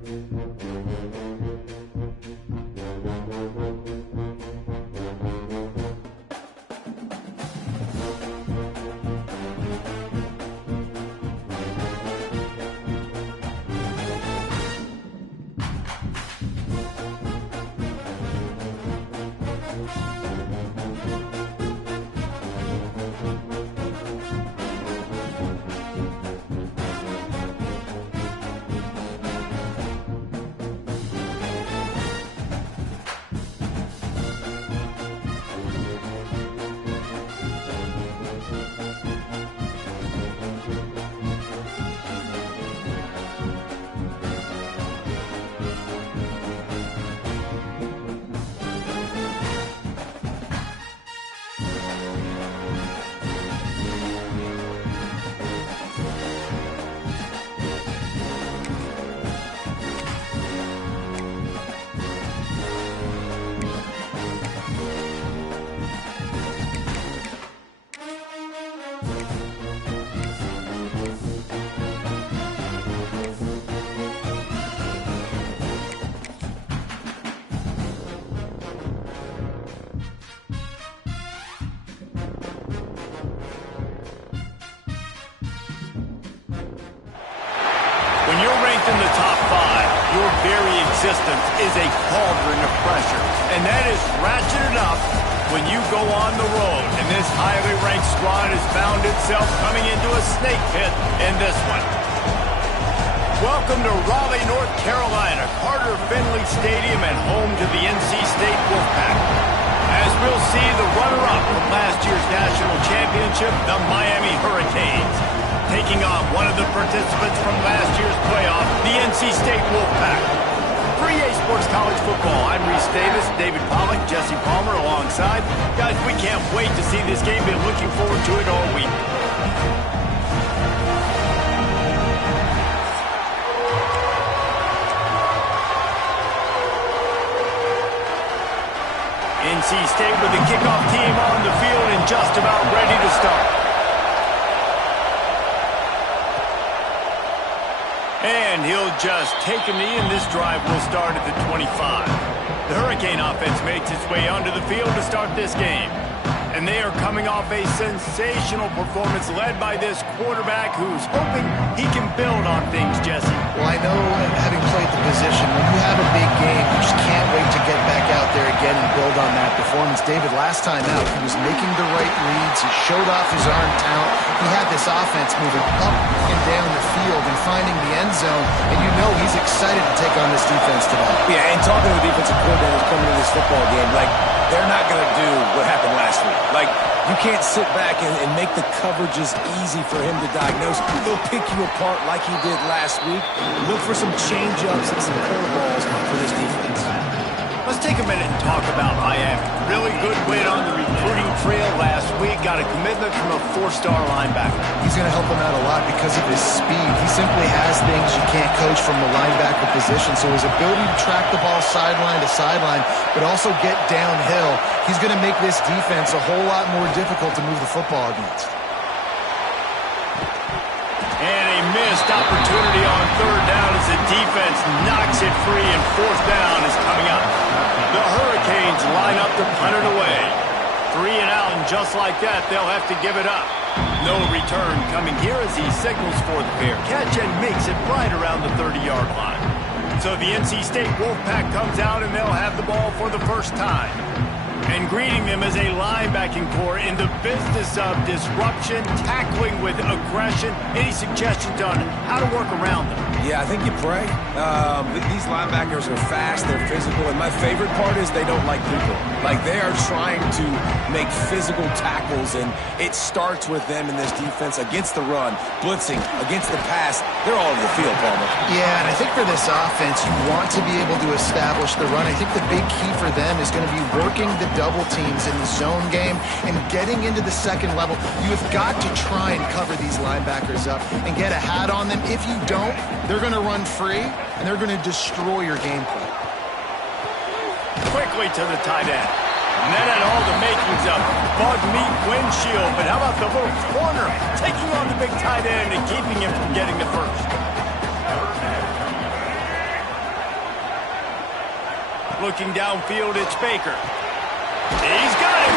In the top 5, your very existence is a cauldron of pressure, and that is ratcheted up when you go on the road, and this highly ranked squad has found itself coming into a snake pit in this one. Welcome to Raleigh, North Carolina, Carter Finley Stadium, and home to the NC State Wolfpack. As we'll see, the runner-up from last year's national championship, the Miami Hurricanes, taking on one of the participants from last year's playoff, the NC State Wolfpack. For EA Sports College Football, I'm Reese Davis, David Pollack, Jesse Palmer alongside. Guys, we can't wait to see this game. Been looking forward to it all week. NC State with the kickoff team on the field and just about ready to start. And he'll just take a knee, and this drive will start at the 25. The Hurricane offense makes its way onto the field to start this game. And they are coming off a sensational performance led by this quarterback who's hoping he can build on things, Jesse. Well, I know, having played the position, when you have a big game, you just can't wait to get back out there again and build on that performance. David, last time out, he was making the right reads. He showed off his arm talent. He had this offense moving up and down the field and finding the end zone, and you know he's excited to take on this defense today. Yeah, and talking to the defensive coordinators coming to this football game, like, they're not going to do what happened last week. Like, you can't sit back and make the coverages easy for him to diagnose. He'll pick you apart like he did last week. Look for some change-ups and some curveballs for this defense. Let's take a minute and talk about Miami. Really good win on the recruiting trail last week. Got a commitment from a 4-star linebacker. He's going to help him out a lot because of his speed. He simply has things you can't coach from the linebacker position. So his ability to track the ball sideline to sideline, but also get downhill, he's going to make this defense a whole lot more difficult to move the football against. And a missed opportunity on 3rd down as the defense knocks it free, and 4th down is coming up. The Hurricanes line up to punt it away. 3 and out, and just like that, they'll have to give it up. No return coming here as he signals for the fair catch and makes it right around the 30-yard line. So the NC State Wolfpack comes out, and they'll have the ball for the first time. And greeting them as a linebacking core in the business of disruption, tackling with aggression. Any suggestions on how to work around them? Yeah, I think you pray. These linebackers are fast, they're physical, and my favorite part is they don't like people. Like, they are trying to make physical tackles, and it starts with them in this defense against the run, blitzing, against the pass. They're all over the field, Palmer. Yeah, and I think for this offense, you want to be able to establish the run. I think the big key for them is going to be working the double teams in the zone game and getting into the second level. You have got to try and cover these linebackers up and get a hat on them. If you don't, they're going to run free, and they're going to destroy your game plan. Quickly to the tight end. And that had all the makings of bug meat windshield, but how about the little corner taking on the big tight end and keeping him from getting the first? Looking downfield, it's Baker. He's got him.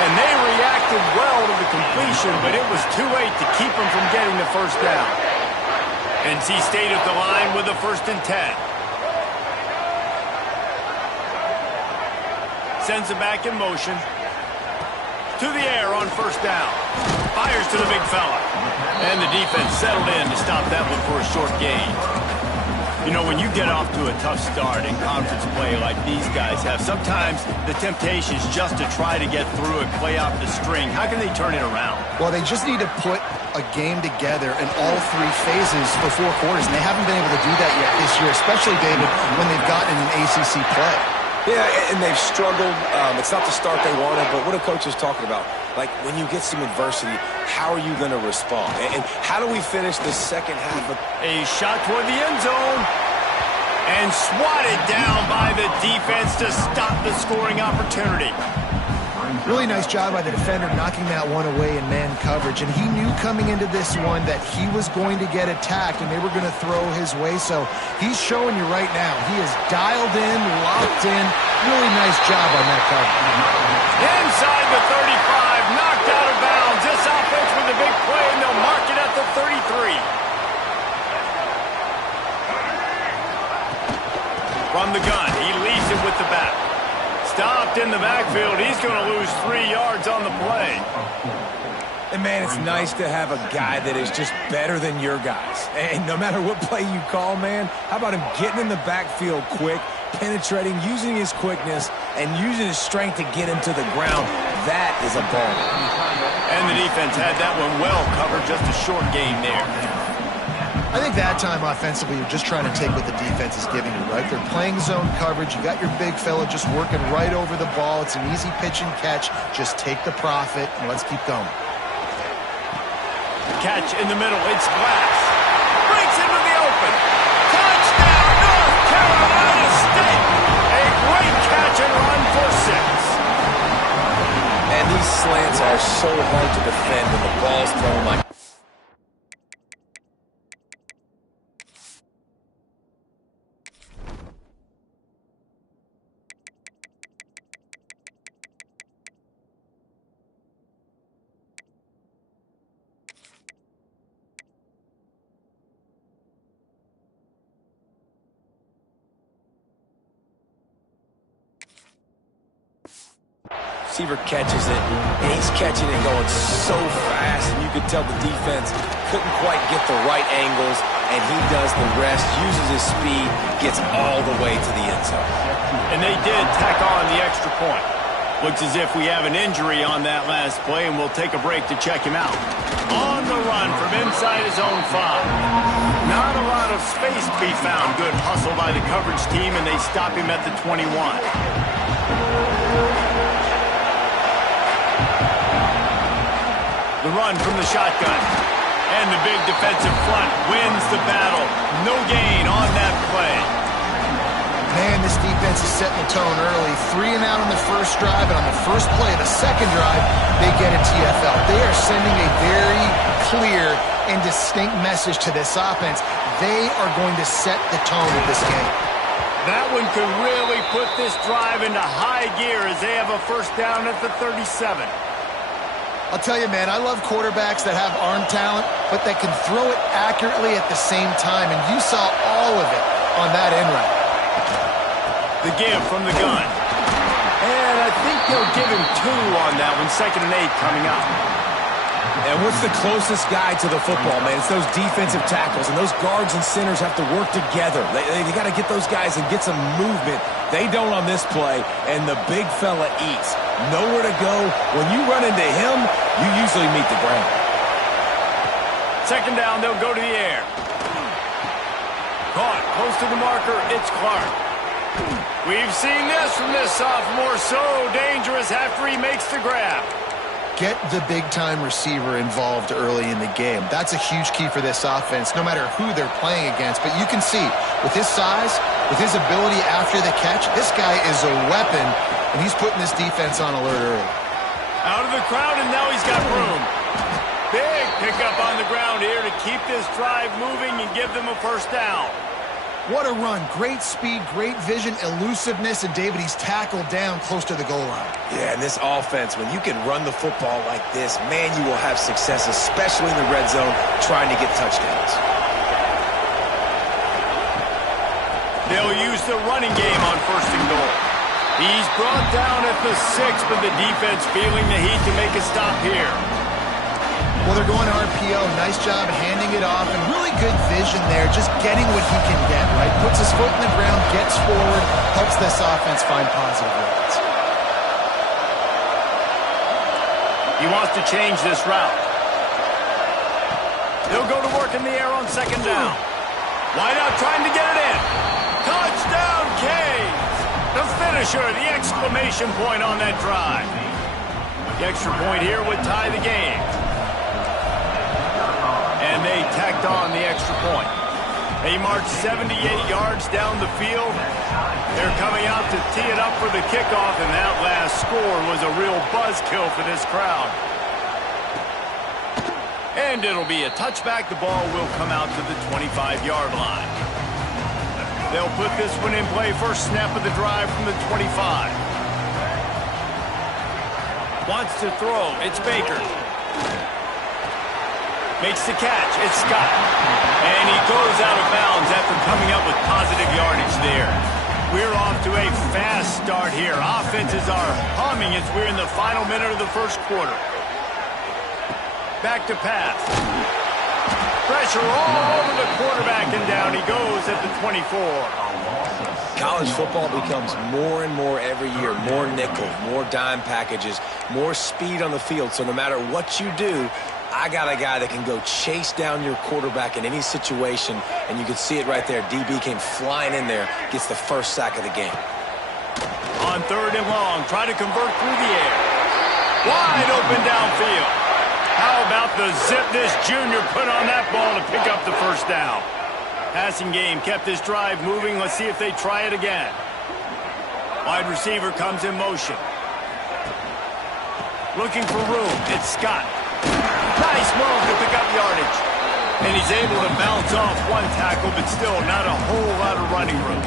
And they reacted well to the completion, but it was too late to keep him from getting the first down. NC State at the line with a 1st and 10. Sends it back in motion. To the air on 1st down. Fires to the big fella. And the defense settled in to stop that one for a short gain. You know, when you get off to a tough start in conference play like these guys have, sometimes the temptation is just to try to get through and play off the string. How can they turn it around? Well, they just need to put a game together in all 3 phases for 4 quarters, and they haven't been able to do that yet this year, especially, David, when they've gotten an ACC play. Yeah, and they've struggled. It's not the start they wanted, but what a coach is talking about. Like, when you get some adversity, how are you going to respond? And how do we finish the second half of... A shot toward the end zone. And swatted down by the defense to stop the scoring opportunity. Really nice job by the defender knocking that one away in man coverage. And he knew coming into this one that he was going to get attacked and they were going to throw his way. So he's showing you right now. He is dialed in, locked in. Really nice job on that coverage. Inside the 35, knocked out of bounds. This offense with a big play, and they'll mark it at the 33. From the gun, he leaves it with the back. Stopped in the backfield. He's going to lose 3 yards on the play. And, man, it's nice to have a guy that is just better than your guys. And no matter what play you call, man, how about him getting in the backfield quick, penetrating, using his quickness, and using his strength to get him to the ground. That is a ball. And the defense had that one well covered, just a short gain there. I think that time offensively, you're just trying to take what the defense is giving you, right? They're playing zone coverage. You got your big fella just working right over the ball. It's an easy pitch and catch. Just take the profit, and let's keep going. Catch in the middle. It's Glass. Breaks into the open. Touchdown, North Carolina State. A great catch and run for 6. And these slants are so hard to defend when the ball's thrown like... Receiver catches it, and he's catching it going so fast, and you could tell the defense couldn't quite get the right angles, and he does the rest, uses his speed, gets all the way to the end zone. And they did tack on the extra point. Looks as if we have an injury on that last play, and we'll take a break to check him out. On the run from inside his own 5. Not a lot of space to be found. Good hustle by the coverage team, and they stop him at the 21. The run from the shotgun. And the big defensive front wins the battle. No gain on that play. Man, this defense is setting the tone early. 3 and out on the first drive, and on the first play of the second drive, they get a TFL. They are sending a very clear and distinct message to this offense. They are going to set the tone of this game. That one could really put this drive into high gear as they have a first down at the 37. I'll tell you, man, I love quarterbacks that have arm talent, but that can throw it accurately at the same time, and you saw all of it on that end route. The give from the gun. And I think they'll give him 2 on that one. 2nd and 8 coming up. And what's the closest guy to the football, man? It's those defensive tackles, and those guards and centers have to work together. They got to get those guys and get some movement. They don't on this play, and the big fella eats. Nowhere to go. When you run into him, you usually meet the ground. 2nd down, they'll go to the air. Caught close to the marker, it's Clark. We've seen this from this sophomore, so dangerous after he makes the grab. Get the big-time receiver involved early in the game. That's a huge key for this offense, no matter who they're playing against. But you can see, with his size, with his ability after the catch, this guy is a weapon, and he's putting this defense on alert early. Out of the crowd, and now he's got room. Big pickup on the ground here to keep this drive moving and give them a first down. What a run. Great speed, great vision, elusiveness, and David, he's tackled down close to the goal line. Yeah, and this offense, when you can run the football like this, man, you will have success, especially in the red zone, trying to get touchdowns. They'll use the running game on 1st and goal. He's brought down at the 6, but the defense feeling the heat to make a stop here. Well, they're going RPO. Nice job handing it off, and really good vision there, just getting what he can get, right? Puts his foot in the ground, gets forward, helps this offense find positive yards. He wants to change this route. He'll go to work in the air on 2nd down. Wide out trying to get it in. Touchdown, Canes! The finisher, the exclamation point on that drive. The extra point here would tie the game. And they tacked on the extra point. They marched 78 yards down the field. They're coming out to tee it up for the kickoff, and that last score was a real buzzkill for this crowd. And it'll be a touchback. The ball will come out to the 25-yard line. They'll put this one in play. First snap of the drive from the 25. Wants to throw. It's Baker. Makes the catch. It's Scott. And he goes out of bounds after coming up with positive yardage there. We're off to a fast start here. Offenses are humming as we're in the final minute of the 1st quarter. Back to pass. Pressure all over the quarterback, and down he goes at the 24. College football becomes more and more every year, more nickel, more dime packages, more speed on the field. So no matter what you do, I got a guy that can go chase down your quarterback in any situation, and you can see it right there. DB came flying in there, gets the first sack of the game. On 3rd and long, try to convert through the air. Wide open downfield. How about the zip this junior put on that ball to pick up the 1st down? Passing game kept this drive moving. Let's see if they try it again. Wide receiver comes in motion. Looking for room. It's Scott. Nice move to pick up yardage. And he's able to bounce off one tackle, but still not a whole lot of running room.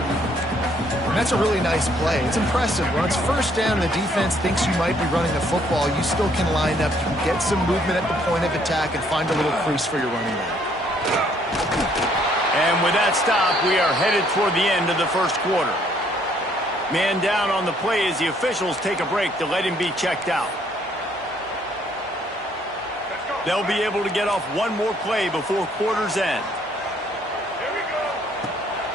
And that's a really nice play. It's impressive. When it's 1st down and the defense thinks you might be running the football, you still can line up, you can get some movement at the point of attack, and find a little crease for your running back. And with that stop, we are headed toward the end of the 1st quarter. Man down on the play as the officials take a break to let him be checked out. They'll be able to get off one more play before quarter's end.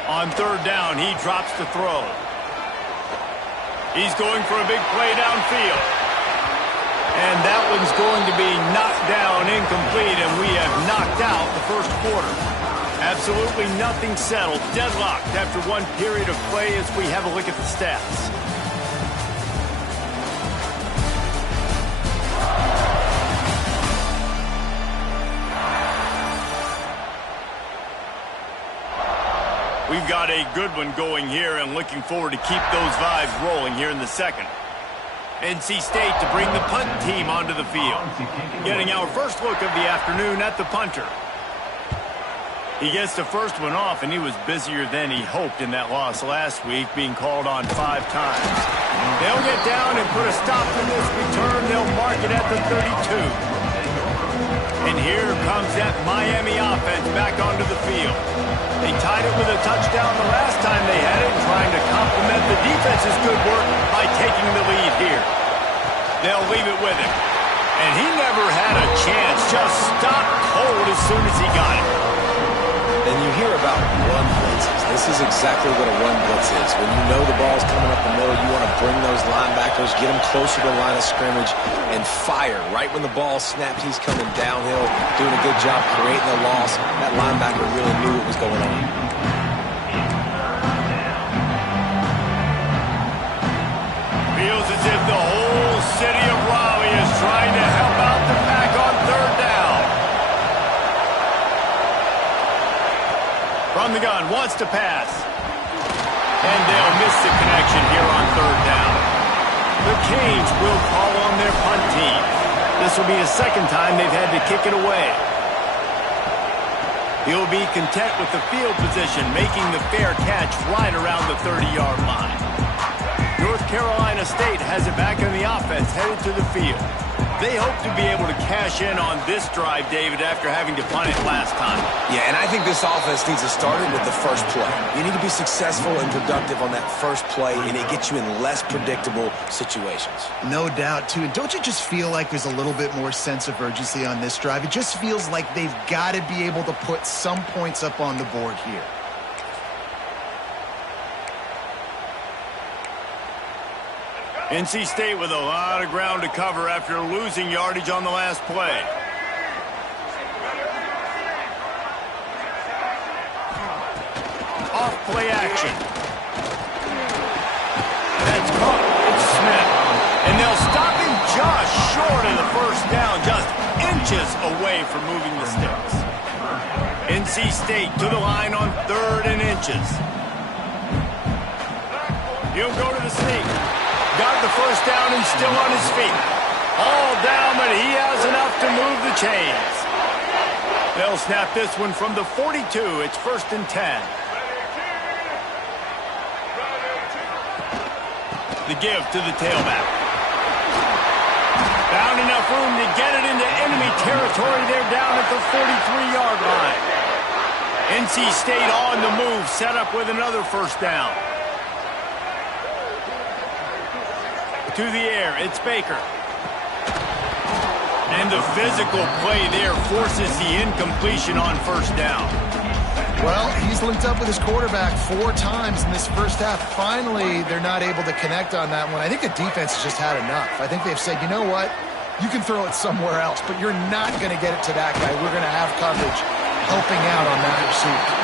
On 3rd down, he drops the throw. He's going for a big play downfield. And that one's going to be knocked down incomplete, and we have knocked out the 1st quarter. Absolutely nothing settled. Deadlocked after one period of play as we have a look at the stats. We've got a good one going here and looking forward to keep those vibes rolling here in the 2nd. NC State to bring the punt team onto the field. Getting our first look of the afternoon at the punter. He gets the first one off, and he was busier than he hoped in that loss last week, being called on 5 times. They'll get down and put a stop to this return. They'll mark it at the 32. And here comes that Miami offense back onto the field. They tied it with a touchdown the last time they had it, trying to complement the defense's good work by taking the lead here. They'll leave it with him. And he never had a chance, just stopped cold as soon as he got it. And you hear about run blitzes. This is exactly what a run blitz is. When you know the ball's coming up the middle, you want to bring those linebackers, get them closer to the line of scrimmage, and fire. Right when the ball snapped, he's coming downhill, doing a good job creating the loss. That linebacker really knew what was going on. Feels as if the whole city of Raleigh is trying to help out the pack on 3rd down. From the gun, wants to pass. And they'll miss the connection here on 3rd down. The Canes will call on their punt team. This will be the 2nd time they've had to kick it away. He'll be content with the field position, making the fair catch right around the 30-yard line. North Carolina State has it back in the offense, headed to the field. They hope to be able to cash in on this drive, David, after having to punt it last time. Yeah, and I think this offense needs to start it with the first play. You need to be successful and productive on that first play, and it gets you in less predictable situations. No doubt, too. And don't you just feel like there's a little bit more sense of urgency on this drive? It just feels like they've got to be able to put some points up on the board here. NC State with a lot of ground to cover after losing yardage on the last play. Off play action. That's caught. It's Smith. And they'll stop him just short of the first down, just inches away from moving the sticks. NC State to the line on 3rd and inches. He'll go to the sneak. Got the first down and still on his feet. All down, but he has enough to move the chains. They'll snap this one from the 42. It's 1st and 10. The give to the tailback. Found enough room to get it into enemy territory. They're down at the 43-yard line. NC State on the move, set up with another first down. To the air, it's Baker. And the physical play there forces the incompletion on first down. Well, he's linked up with his quarterback 4 times in this first half. Finally, they're not able to connect on that one. I think the defense has just had enough. I think they've said, you know what? You can throw it somewhere else, but you're not going to get it to that guy. We're going to have coverage helping out on that receiver.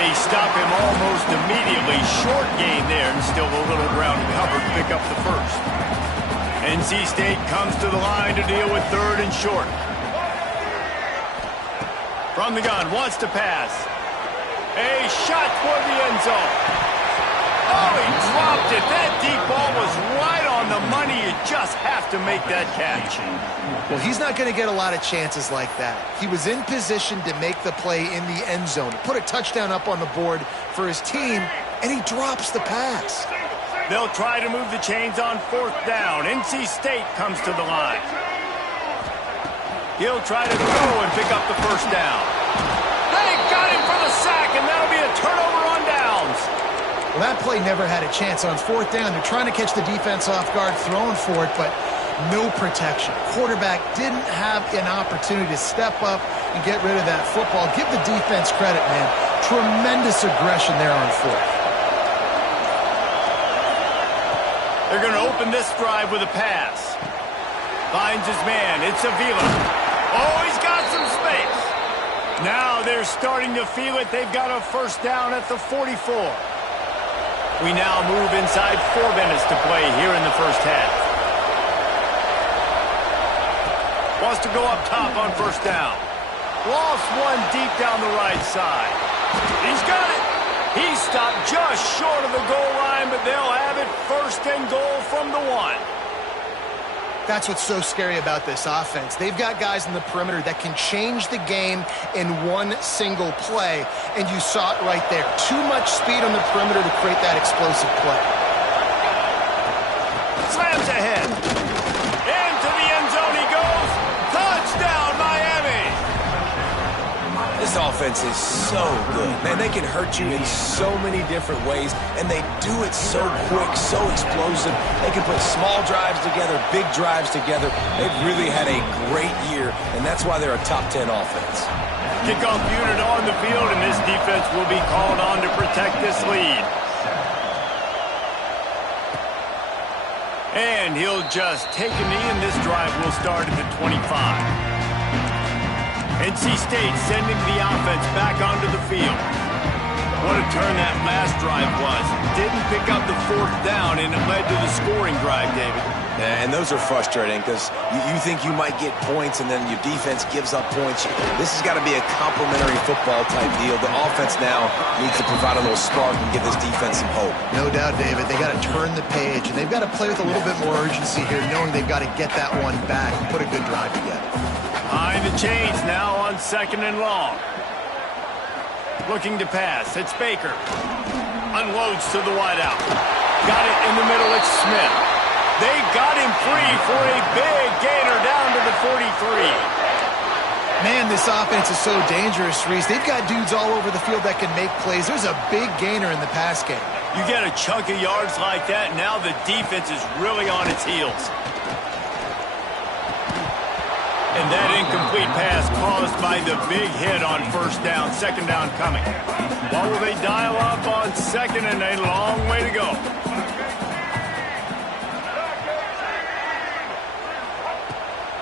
They stop him almost immediately. Short gain there, and still a little ground covered to pick up the first. NC State comes to the line to deal with 3rd and short. From the gun, wants to pass. A shot toward the end zone. Oh, he dropped it. That deep ball was right on the money. You just have to make that catch. Well, he's not going to get a lot of chances like that. He was in position to make the play in the end zone, put a touchdown up on the board for his team, and he drops the pass. They'll try to move the chains on 4th down. NC State comes to the line. He'll try to throw and pick up the first down. They got him for the sack, and that'll be a turnover on downs. Well, that play never had a chance. On 4th down, they're trying to catch the defense off guard, throwing for it, but no protection. Quarterback didn't have an opportunity to step up and get rid of that football. Give the defense credit, man. Tremendous aggression there on 4th. They're going to open this drive with a pass. Finds his man. It's Avila. Oh, he's got some space. Now they're starting to feel it. They've got a first down at the 44. We now move inside 4 minutes to play here in the first half. Wants to go up top on first down. Lost one deep down the right side. He's got it. He stopped just short of the goal line, but they'll have it 1st and goal from the 1. That's what's so scary about this offense. They've got guys in the perimeter that can change the game in one single play, and you saw it right there. Too much speed on the perimeter to create that explosive play. Slams ahead. Into the end zone he goes. Touchdown, Miami! This offense is so good. Man, they can hurt you in so many different ways, and they do it so quick, so explosive. They can put small drives together, big drives together. They've really had a great year, and that's why they're a top 10 offense. Kickoff unit on the field, and this defense will be called on to protect this lead. And he'll just take a knee, and this drive will start at the 25. NC State sending the offense back onto the field. What a turn that last drive was. Didn't pick up the 4th down, and it led to the scoring drive, David. Yeah, and those are frustrating because you think you might get points, and then your defense gives up points. This has got to be a complementary football type deal. The offense now needs to provide a little spark and give this defense some hope. No doubt, David. They got to turn the page, and they've got to play with a little bit more urgency here, knowing they've got to get that one back and put a good drive together. Behind the chains now on 2nd and long. Looking to pass. It's Baker. Unloads to the wideout. Got it in the middle. It's Smith. They got him free for a big gainer down to the 43. Man, this offense is so dangerous, Reese. They've got dudes all over the field that can make plays. There's a big gainer in the pass game. You get a chunk of yards like that, now the defense is really on its heels. And that incomplete pass caused by the big hit on first down. Second down coming. Well, will they dial up on second, and a long way to go.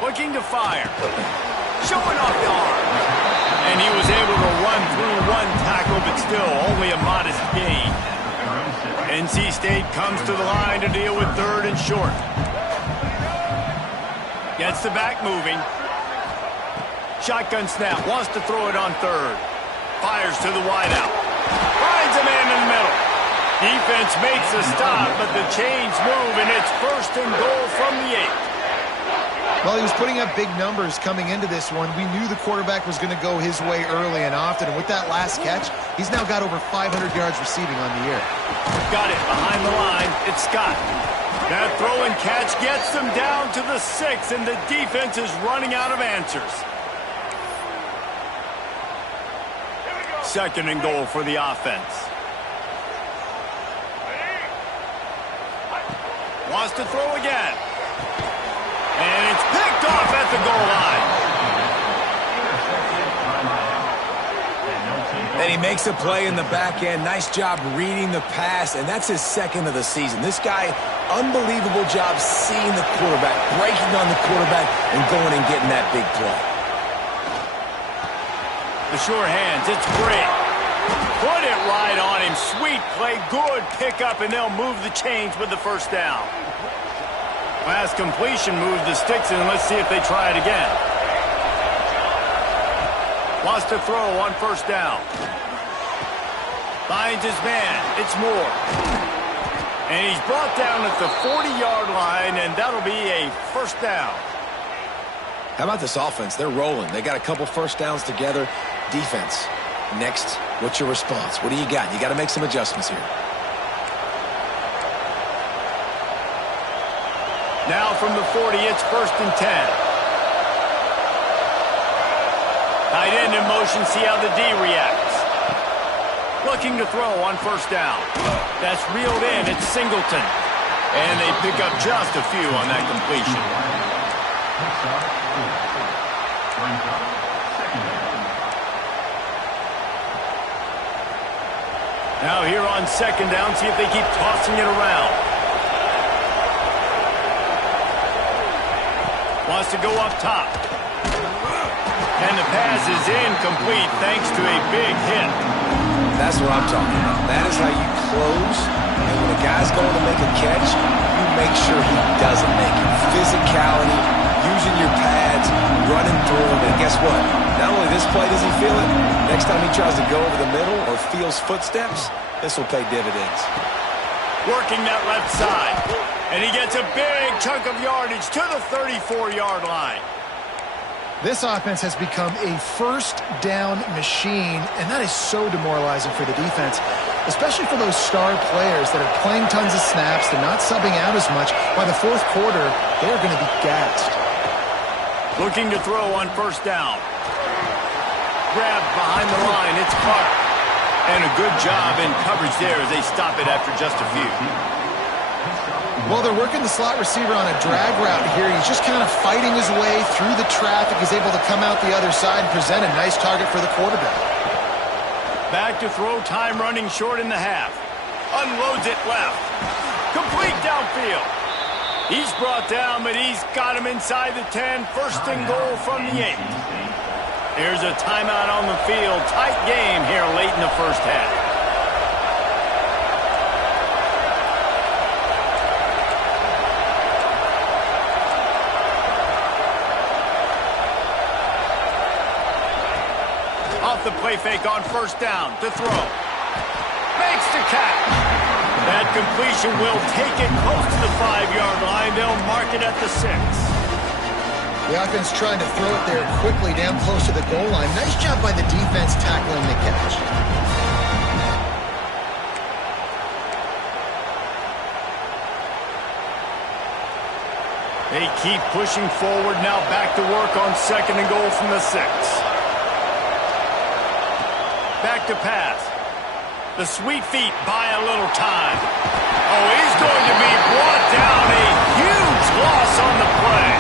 Looking to fire. Showing off the arm. And he was able to run through one tackle, but still only a modest gain. NC State comes to the line to deal with third and short. Gets the back moving. Shotgun snap. Wants to throw it on third. Fires to the wideout. Finds a man in the middle. Defense makes a stop, but the chains move, and it's first and goal from the 8. Well, he was putting up big numbers coming into this one. We knew the quarterback was going to go his way early and often. And with that last catch, he's now got over 500 yards receiving on the year. Got it behind the line. It's Scott. That throw and catch gets them down to the 6, and the defense is running out of answers. Second and goal for the offense. Wants to throw again. And it's picked off at the goal line. And he makes a play in the back end. Nice job reading the pass, and that's his second of the season. This guy, unbelievable job seeing the quarterback, breaking on the quarterback, and going and getting that big play. The sure hands, it's great. Put it right on him. Sweet play, good pickup, and they'll move the chains with the first down. Pass completion moved the sticks, and let's see if they try it again. Wants to throw on first down. Finds his man. It's Moore. And he's brought down at the 40-yard line, and that'll be a first down. How about this offense? They're rolling. They got a couple first downs together. Defense. Next, what's your response? What do you got? You got to make some adjustments here. Now from the 40, it's first and 10. Tight end in motion, see how the D reacts. Looking to throw on first down. That's reeled in, it's Singleton. And they pick up just a few on that completion. Now here on second down, see if they keep tossing it around. Wants to go up top. And the pass is incomplete thanks to a big hit. That's what I'm talking about. That is how you close. And when a guy's going to make a catch, you make sure he doesn't make it. Physicality, using your pads, running through him. And guess what? Not only this play does he feel it, next time he tries to go over the middle or feels footsteps, this will pay dividends. Working that left side. And he gets a big chunk of yardage to the 34-yard line. This offense has become a first down machine, and that is so demoralizing for the defense, especially for those star players that are playing tons of snaps. They're not subbing out as much. By the fourth quarter, they're going to be gassed. Looking to throw on first down. Grabbed behind the line. It's Clark. And a good job in coverage there as they stop it after just a few. Well, they're working the slot receiver on a drag route here. He's just kind of fighting his way through the traffic. He's able to come out the other side and present a nice target for the quarterback. Back to throw, time running short in the half. Unloads it left. Complete downfield. He's brought down, but he's got him inside the 10. First and goal from the 8. Here's a timeout on the field. Tight game here late in the first half. Off the play fake on first down to throw. Makes the catch. That completion will take it close to the 5-yard line. They'll mark it at the 6. The offense trying to throw it there quickly down close to the goal line. Nice job by the defense tackling the catch. They keep pushing forward. Now back to work on 2nd and goal from the 6. Back to pass. The sweet feet buy a little time. Oh, he's going to be brought down. A huge loss on the play.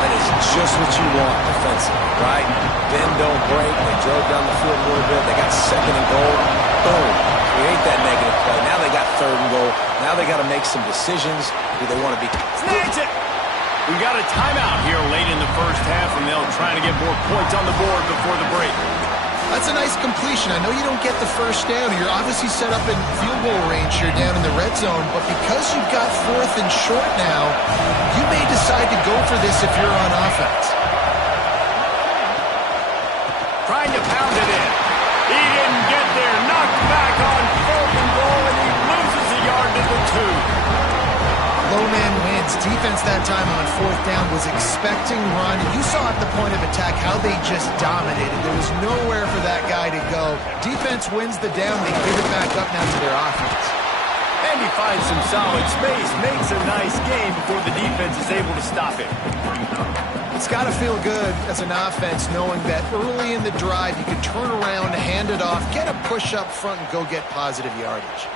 That is just what you want defensively, right? Bend, don't break. They drove down the field a little bit. They got 2nd and goal. Boom. Create that negative play. Now they got 3rd and goal. Now they got to make some decisions. Do they want to be... Snags it. We got a timeout here late in the first half, and they'll try to get more points on the board before the break. That's a nice completion. I know you don't get the first down. You're obviously set up in field goal range here down in the red zone, but because you've got 4th and short now, you may decide to go for this if you're on offense. Trying to pound it in. He didn't get there. Knocked back on 4th and goal, and he loses a yard to the 2. Low man wins. Defense that time on 4th down was expecting run. And you saw at the point of attack how they just dominated. There was nowhere for that guy to go. Defense wins the down. They give it back up now to their offense. And he finds some solid space. Makes a nice game before the defense is able to stop it. It's got to feel good as an offense knowing that early in the drive you can turn around, hand it off, get a push up front, and go get positive yardage.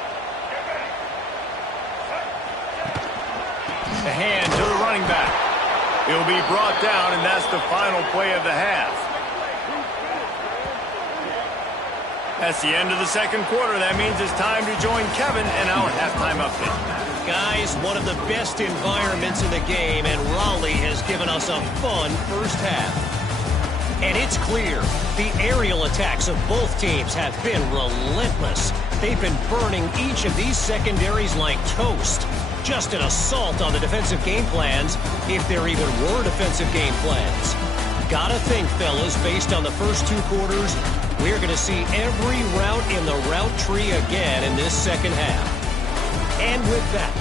The hand to the running back. He'll be brought down, and that's the final play of the half. That's the end of the 2nd quarter. That means it's time to join Kevin in our halftime update. Guys, one of the best environments in the game, and Raleigh has given us a fun first half. And it's clear, the aerial attacks of both teams have been relentless. They've been burning each of these secondaries like toast. Just an assault on the defensive game plans, if there even were defensive game plans. Gotta think, fellas, based on the first 2 quarters, we're going to see every route in the route tree again in this 2nd half. And with that,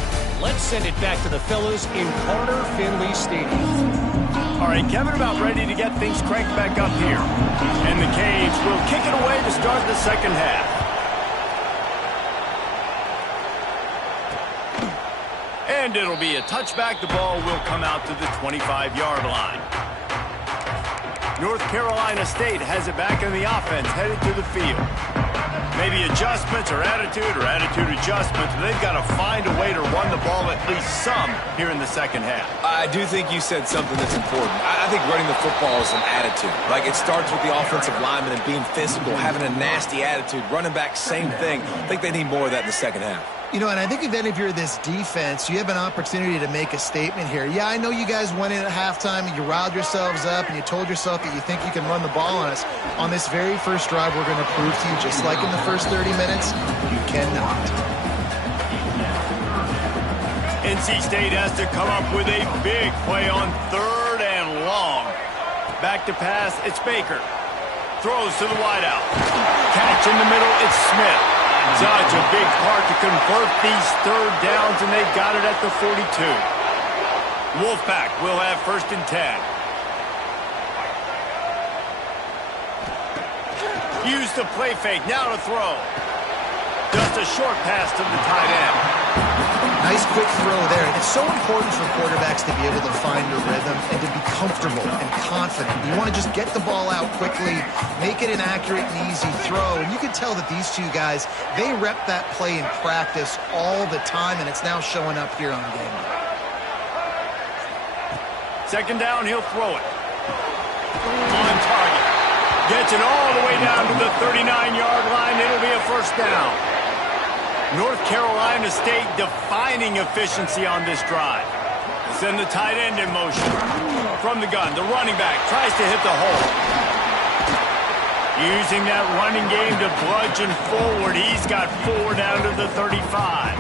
let's send it back to the fellas in Carter Finley Stadium. All right, Kevin, about ready to get things cranked back up here. And the Caves will kick it away to start the 2nd half. And it'll be a touchback. The ball will come out to the 25-yard line. North Carolina State has it back in the offense, headed to the field. Maybe adjustments or attitude adjustments. They've got to find a way to run the ball at least some here in the 2nd half. I do think you said something that's important. I think running the football is an attitude. Like, it starts with the offensive lineman and being physical, having a nasty attitude. Running back, same thing. I think they need more of that in the 2nd half. You know, and I think if you're this defense, you have an opportunity to make a statement here. Yeah, I know you guys went in at halftime and you riled yourselves up and you told yourself that you think you can run the ball on us. On this very first drive, we're going to prove to you, just like in the first 30 minutes, you cannot. NC State has to come up with a big play on 3rd and long. Back to pass, it's Baker. Throws to the wideout. Catch in the middle, it's Smith. Such a big part to convert these 3rd downs, and they've got it at the 42. Wolfpack will have 1st and 10. Use the play fake, now to throw. Just a short pass to the tight end. Nice quick throw there. And it's so important for quarterbacks to be able to find a rhythm and to be comfortable and confident. You want to just get the ball out quickly, make it an accurate and easy throw. And you can tell that these 2 guys, they rep that play in practice all the time, and it's now showing up here on game day. 2nd down, he'll throw it. On target. Gets it all the way down to the 39-yard line. It'll be a 1st down. North Carolina State defining efficiency on this drive. Send the tight end in motion. From the gun, the running back tries to hit the hole. Using that running game to bludgeon forward. He's got 4 down to the 35.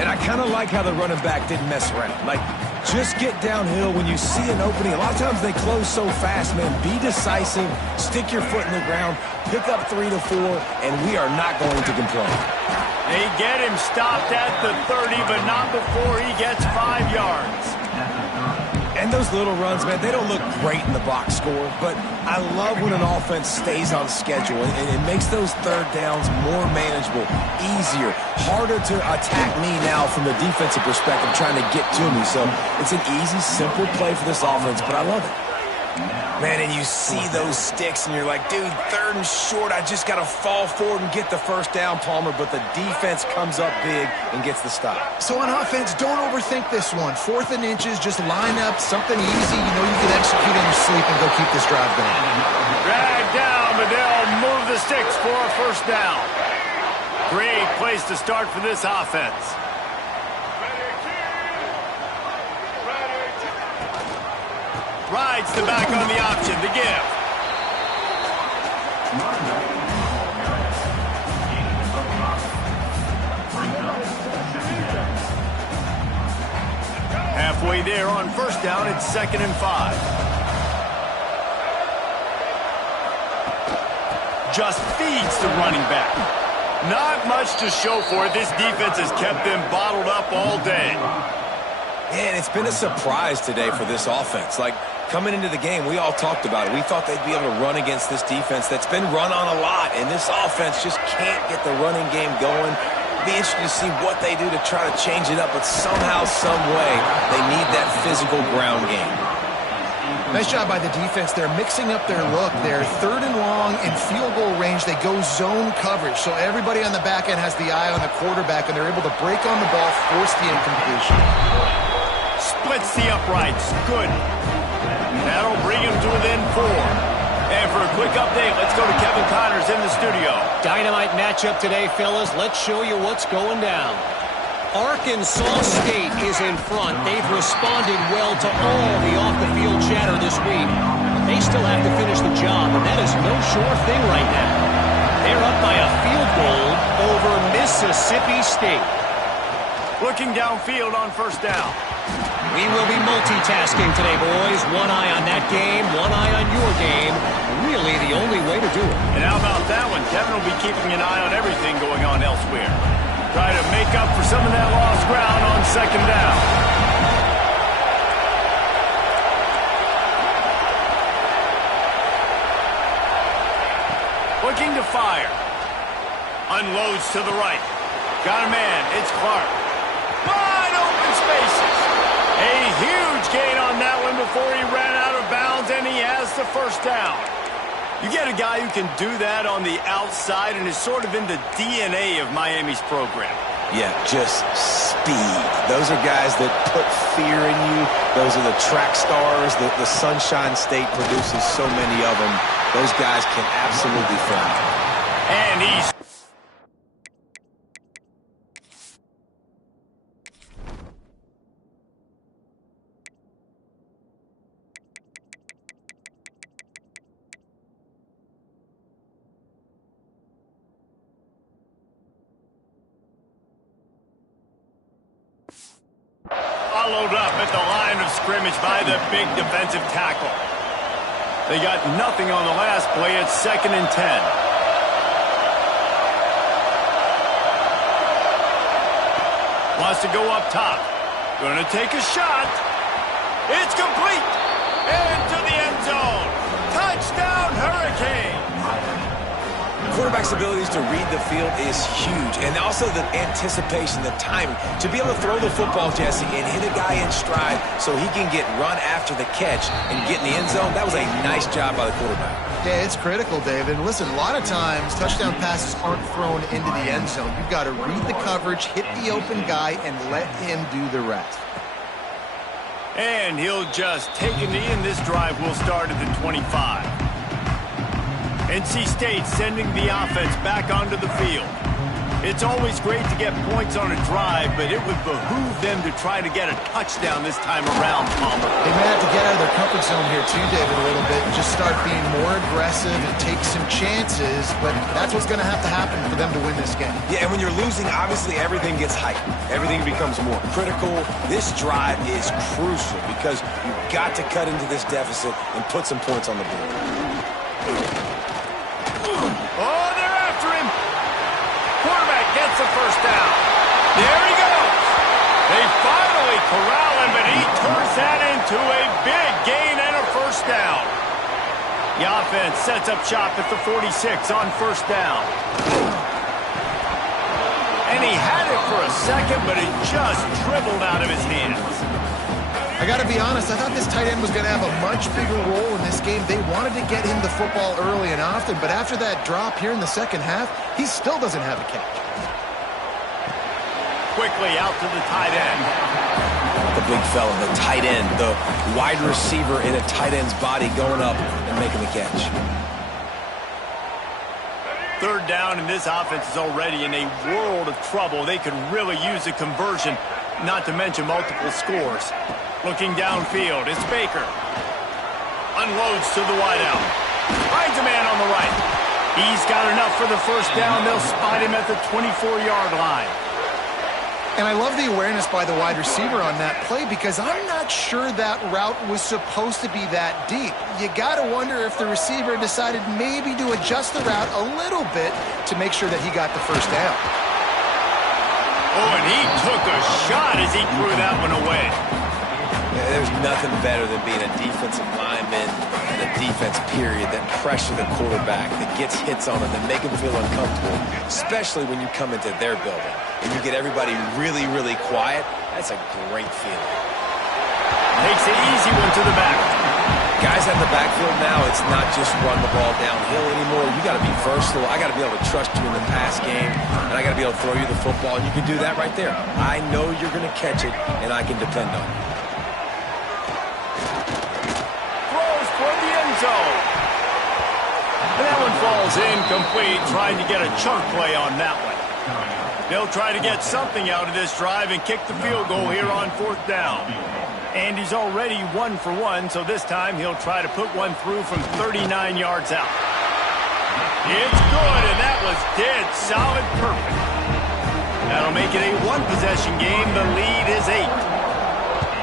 And I kind of like how the running back didn't mess around. Like, just get downhill when you see an opening. A lot of times they close so fast, man. Be decisive, stick your foot in the ground, pick up 3 to 4, and we are not going to complain. They get him stopped at the 30, but not before he gets 5 yards. And those little runs, man, they don't look great in the box score, but I love when an offense stays on schedule, and it makes those third downs more manageable, easier, harder to attack me now from the defensive perspective trying to get to me. So it's an easy, simple play for this offense, but I love it. Man, and you see those sticks, and you're like, dude, 3rd and short, I just got to fall forward and get the first down, Palmer, but the defense comes up big and gets the stop. So on offense, don't overthink this one. 4th and inches, just line up something easy. You know you can execute in your sleep and go keep this drive going. Drag down, but they'll move the sticks for a first down. Great place to start for this offense. Rides the back on the option to give. Halfway there on first down, it's 2nd and 5. Just feeds the running back. Not much to show for it. This defense has kept them bottled up all day. Man, it's been a surprise today for this offense. Like, coming into the game, we all talked about it. We thought they'd be able to run against this defense that's been run on a lot, and this offense just can't get the running game going. Be interested to see what they do to try to change it up, but somehow, some way, they need that physical ground game. Nice job by the defense. They're mixing up their look. They're 3rd and long in field goal range. They go zone coverage, so everybody on the back end has the eye on the quarterback, and they're able to break on the ball, force the incompletion. Splits the uprights. Good. That'll bring him to within 4. And for a quick update, let's go to Kevin Connors in the studio. Dynamite matchup today, fellas. Let's show you what's going down. Arkansas State is in front. They've responded well to all the off-the-field chatter this week. But they still have to finish the job, and that is no sure thing right now. They're up by a field goal over Mississippi State. Looking downfield on first down. We will be multitasking today, boys. One eye on that game, one eye on your game. Really the only way to do it. And how about that one? Kevin will be keeping an eye on everything going on elsewhere. Try to make up for some of that lost ground on 2nd down. Looking to fire. Unloads to the right. Got a man. It's Clark. Wide open spaces. A huge gain on that one before he ran out of bounds, and he has the first down. You get a guy who can do that on the outside and is sort of in the DNA of Miami's program. Yeah, just speed. Those are guys that put fear in you. Those are the track stars that the Sunshine State produces so many of them. Those guys can absolutely fly. And he's... followed up at the line of scrimmage by the big defensive tackle. They got nothing on the last play. It's 2nd and 10. Wants to go up top. Going to take a shot. It's complete. Into the end zone. Touchdown, Hurricane. Quarterback's abilities to read the field is huge, and also the anticipation, the timing. To be able to throw the football, Jesse, and hit a guy in stride so he can get run after the catch and get in the end zone, that was a nice job by the quarterback. Yeah, it's critical, David. And listen, a lot of times touchdown passes aren't thrown into the end zone. You've got to read the coverage, hit the open guy, and let him do the rest. And he'll just take a knee, and this drive will start at the 25. NC State sending the offense back onto the field. It's always great to get points on a drive, but it would behoove them to try to get a touchdown this time around, Palmer. They may have to get out of their comfort zone here too, David, a little bit, and just start being more aggressive and take some chances, but that's what's going to have to happen for them to win this game. Yeah, and when you're losing, obviously everything gets heightened. Everything becomes more critical. This drive is crucial because you've got to cut into this deficit and put some points on the board. Oh, they're after him. Quarterback gets the first down. There he goes. They finally corral him, but he turns that into a The offense sets up shop at the 46 on first down. And he had it for a second, but it just dribbled out of his hands. I got to be honest, I thought this tight end was going to have a much bigger role in this game. They wanted to get him the football early and often, but after that drop here in the second half, he still doesn't have a catch. Quickly out to the tight end. The big fella, the tight end, the wide receiver in a tight end's body going up and making the catch. Third down, and this offense is already in a world of trouble. They could really use a conversion, not to mention multiple scores. Looking downfield, it's Baker. Unloads to the wideout. Finds a man on the right. He's got enough for the first down. They'll spot him at the 24-yard line. And I love the awareness by the wide receiver on that play because I'm not sure that route was supposed to be that deep. You got to wonder if the receiver decided maybe to adjust the route a little bit to make sure that he got the first down. Oh, and he took a shot as he threw that one away. Yeah, there's nothing better than being a defensive lineman and a defense period that pressure the quarterback, that gets hits on him, that make him feel uncomfortable, especially when you come into their building and you get everybody really, really quiet. That's a great feeling. Takes an easy one to the back. Guys at the backfield now, it's not just run the ball downhill anymore. You got to be versatile. I got to be able to trust you in the pass game, and I got to be able to throw you the football, and you can do that right there. I know you're going to catch it, and I can depend on you. Zone. And that one falls incomplete, trying to get a chunk play on that one. They'll try to get something out of this drive and kick the field goal here on fourth down. And he's already 1 for 1, so this time he'll try to put one through from 39 yards out. It's good, and that was dead solid perfect. That'll make it a one-possession game. The lead is 8.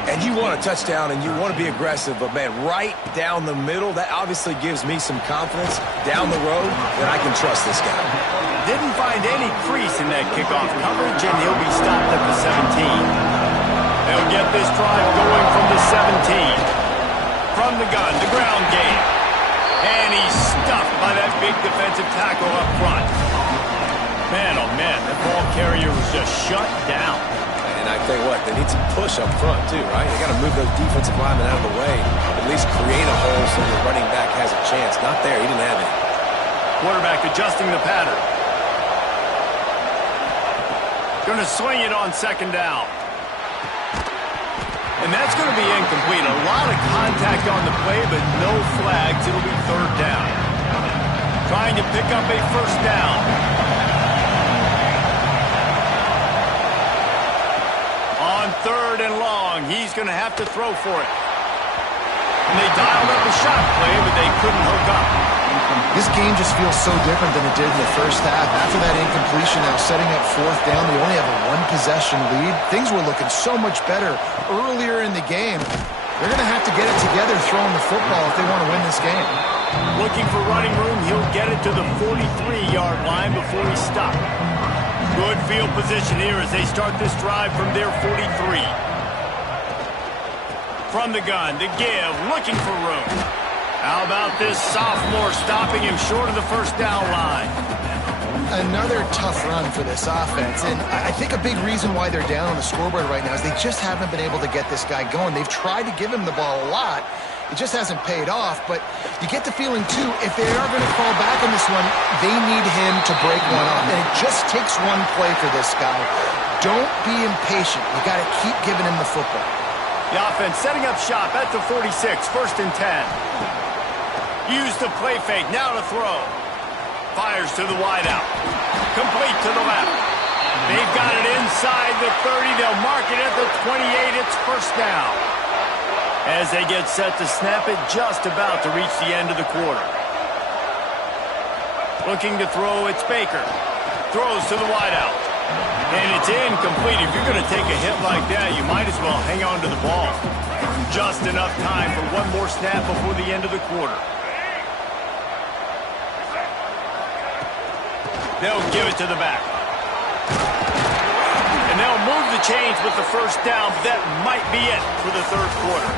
And you want a touchdown and you want to be aggressive, but, man, right down the middle, that obviously gives me some confidence down the road that I can trust this guy. Didn't find any crease in that kickoff coverage, and he'll be stopped at the 17. They'll get this drive going from the 17. From the gun, the ground game. And he's stuffed by that big defensive tackle up front. Man, oh, man, that ball carrier was just shut down. And I tell you what, they need some push up front, too, right? They got to move those defensive linemen out of the way, at least create a hole so the running back has a chance. Not there. He didn't have it. Quarterback adjusting the pattern. Going to swing it on second down. And that's going to be incomplete. A lot of contact on the play, but no flags. It'll be third down. Trying to pick up a first down. Third and long. He's going to have to throw for it. And they dialed up a shot play, but they couldn't hook up. This game just feels so different than it did in the first half. After that incompletion, now setting up fourth down, they only have a one-possession lead. Things were looking so much better earlier in the game. They're going to have to get it together throwing the football if they want to win this game. Looking for running room. He'll get it to the 43-yard line before he stops. Good field position here as they start this drive from their 43. From the gun, to give, looking for room. How about this sophomore stopping him short of the first down line? Another tough run for this offense, and I think a big reason why they're down on the scoreboard right now is they just haven't been able to get this guy going. They've tried to give him the ball a lot. It just hasn't paid off, but you get the feeling, too, if they are going to fall back on this one, they need him to break one off, and it just takes one play for this guy. Don't be impatient. You got to keep giving him the football. The offense setting up shop at the 46, first and 10. Use the play fake, now to throw. Fires to the wideout. Complete to the left. They've got it inside the 30. They'll mark it at the 28. It's first down. As they get set to snap it, just about to reach the end of the quarter. Looking to throw, it's Baker. Throws to the wideout. And it's incomplete. If you're going to take a hit like that, you might as well hang on to the ball. Just enough time for one more snap before the end of the quarter. They'll give it to the back. And they'll move the chains with the first down, but that might be it for the third quarter.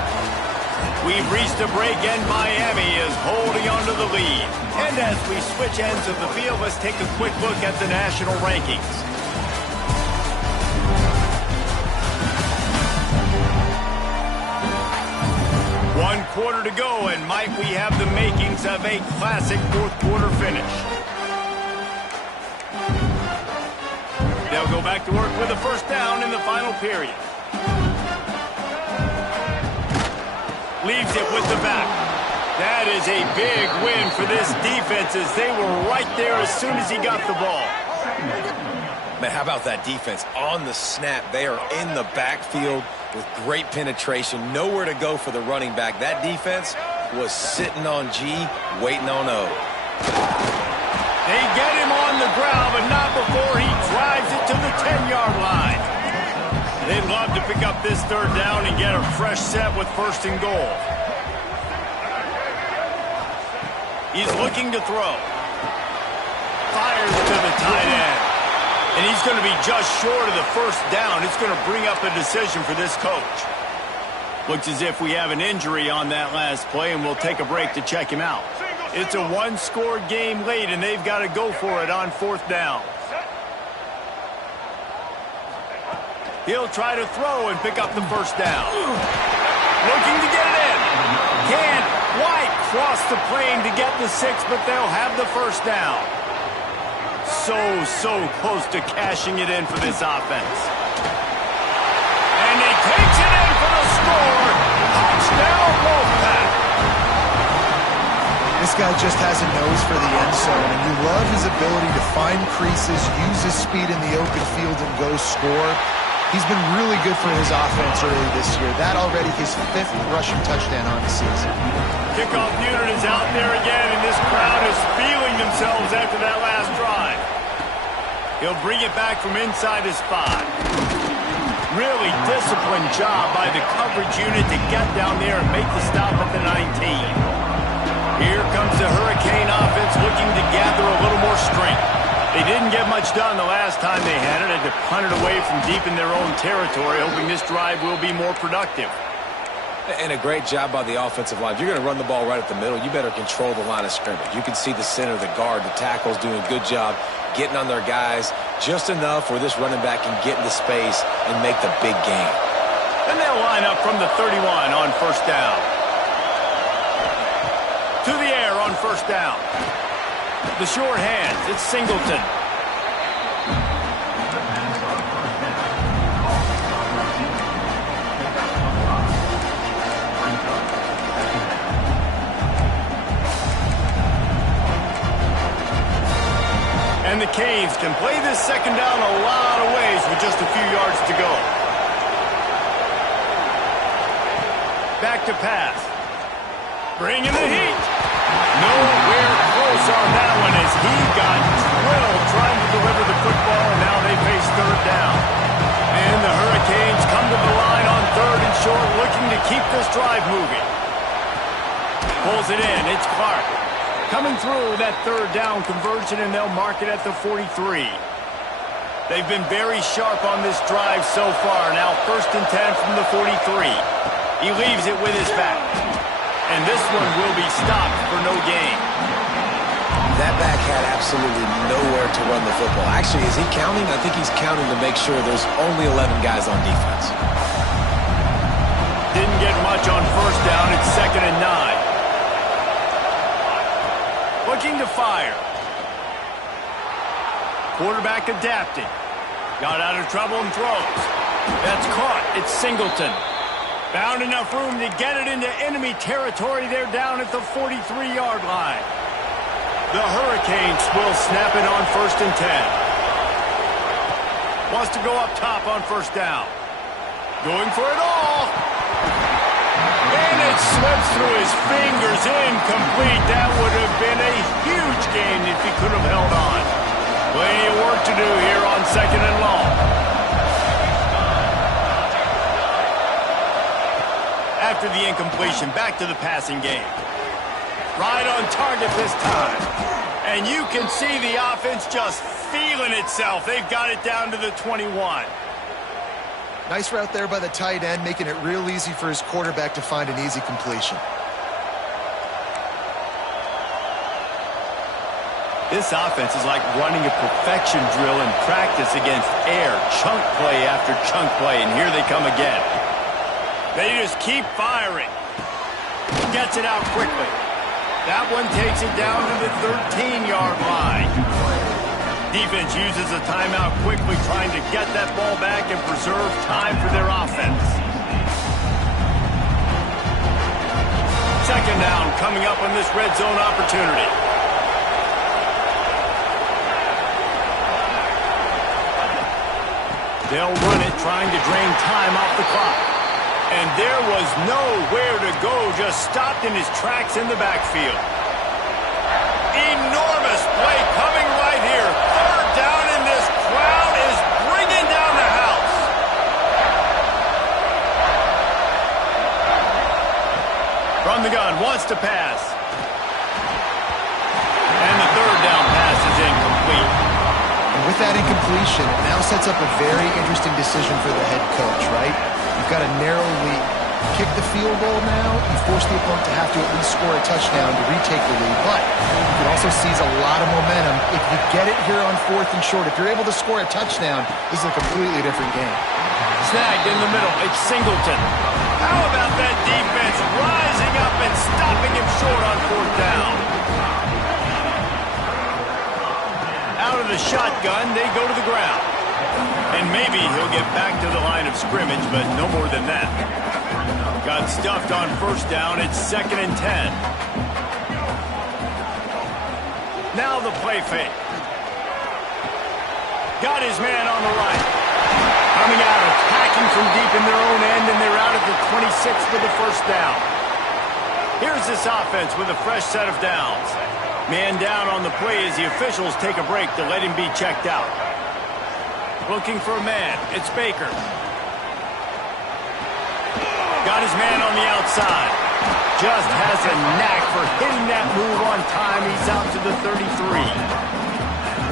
We've reached a break, and Miami is holding on to the lead. And as we switch ends of the field, let's take a quick look at the national rankings. One quarter to go, and Mike, we have the makings of a classic fourth quarter finish. They'll go back to work with a first down in the final period. Leaves it with the back. That is a big win for this defense as they were right there as soon as he got the ball. Man, how about that defense? On the snap, they are in the backfield with great penetration. Nowhere to go for the running back. That defense was sitting on G, waiting on O. They get him on the ground, but not before he drives it to the 10-yard line. They'd love to pick up this third down and get a fresh set with first and goal. He's looking to throw. Fires to the tight end. And he's going to be just short of the first down. It's going to bring up a decision for this coach. Looks as if we have an injury on that last play, and we'll take a break to check him out. It's a one-score game late, and they've got to go for it on fourth down. He'll try to throw and pick up the first down. Looking to get it in. Can't quite cross the plane to get the 6, but they'll have the first down. So close to cashing it in for this offense. And he takes it in for the score. Touchdown, Wolfpack. This guy just has a nose for the end zone, and you love his ability to find creases, use his speed in the open field, and go score. He's been really good for his offense early this year. That already his 5th rushing touchdown on the season. Kickoff unit is out there again, and this crowd is feeling themselves after that last drive. He'll bring it back from inside his 5. Really disciplined job by the coverage unit to get down there and make the stop at the 19. Here comes the Hurricane offense looking to gather a little more strength. They didn't get much done the last time they had it. Had to punt it away from deep in their own territory, hoping this drive will be more productive. And a great job by the offensive line. If you're going to run the ball right at the middle, you better control the line of scrimmage. You can see the center, the guard, the tackles doing a good job getting on their guys just enough where this running back can get into space and make the big game. And they'll line up from the 31 on first down. To the air on first down. The short hands, it's Singleton. And the Canes can play this second down a lot of ways with just a few yards to go. Back to pass. Bringing the heat. Nowhere close on that one as he got drilled trying to deliver the football, and now they face third down. And the Hurricanes come to the line on third and short, looking to keep this drive moving. Pulls it in. It's Clark. Coming through that third down conversion, and they'll mark it at the 43. They've been very sharp on this drive so far. Now first and 10 from the 43. He leaves it with his back. And this one will be stopped for no gain. That back had absolutely nowhere to run the football. Actually, is he counting? I think he's counting to make sure there's only 11 guys on defense. Didn't get much on first down. It's 2nd and 9. Looking to fire. Quarterback adapting. Got out of trouble and throws. That's caught. It's Singleton. Found enough room to get it into enemy territory. They're down at the 43-yard line. The Hurricanes will snap it on first and 10. Wants to go up top on first down. Going for it all. And it slips through his fingers. Incomplete. That would have been a huge gain if he could have held on. Plenty of work to do here on 2nd and long. After the incompletion, back to the passing game. Right on target this time. And you can see the offense just feeling itself. They've got it down to the 21. Nice route there by the tight end, making it real easy for his quarterback to find an easy completion. This offense is like running a perfection drill in practice against air. Chunk play after chunk play, and here they come again. They just keep firing. Gets it out quickly. That one takes it down to the 13-yard line. Defense uses a timeout quickly, trying to get that ball back and preserve time for their offense. Second down coming up on this red zone opportunity. They'll run it, trying to drain time off the clock. And there was nowhere to go, just stopped in his tracks in the backfield. Enormous play coming right here. Third down, and this crowd is bringing down the house. From the gun, wants to pass. And the third down pass is incomplete. And with that incompletion, it now sets up a very interesting decision for the head coach, right? You've got a narrow lead. Kick the field goal now, you force the opponent to have to at least score a touchdown to retake the lead. But you can also seize a lot of momentum if you get it here on 4th and short. If you're able to score a touchdown, this is a completely different game. Snagged in the middle. It's Singleton. How about that defense rising up and stopping him short on 4th down? Out of the shotgun, they go to the ground. And maybe he'll get back to the line of scrimmage, but no more than that. Got stuffed on 1st down. It's 2nd and 10. Now the play fake. Got his man on the right. Coming out, attacking from deep in their own end, and they're out at the 26 for the 1st down. Here's this offense with a fresh set of downs. Man down on the play as the officials take a break to let him be checked out. Looking for a man. It's Baker. Got his man on the outside. Just has a knack for hitting that move on time. He's out to the 33.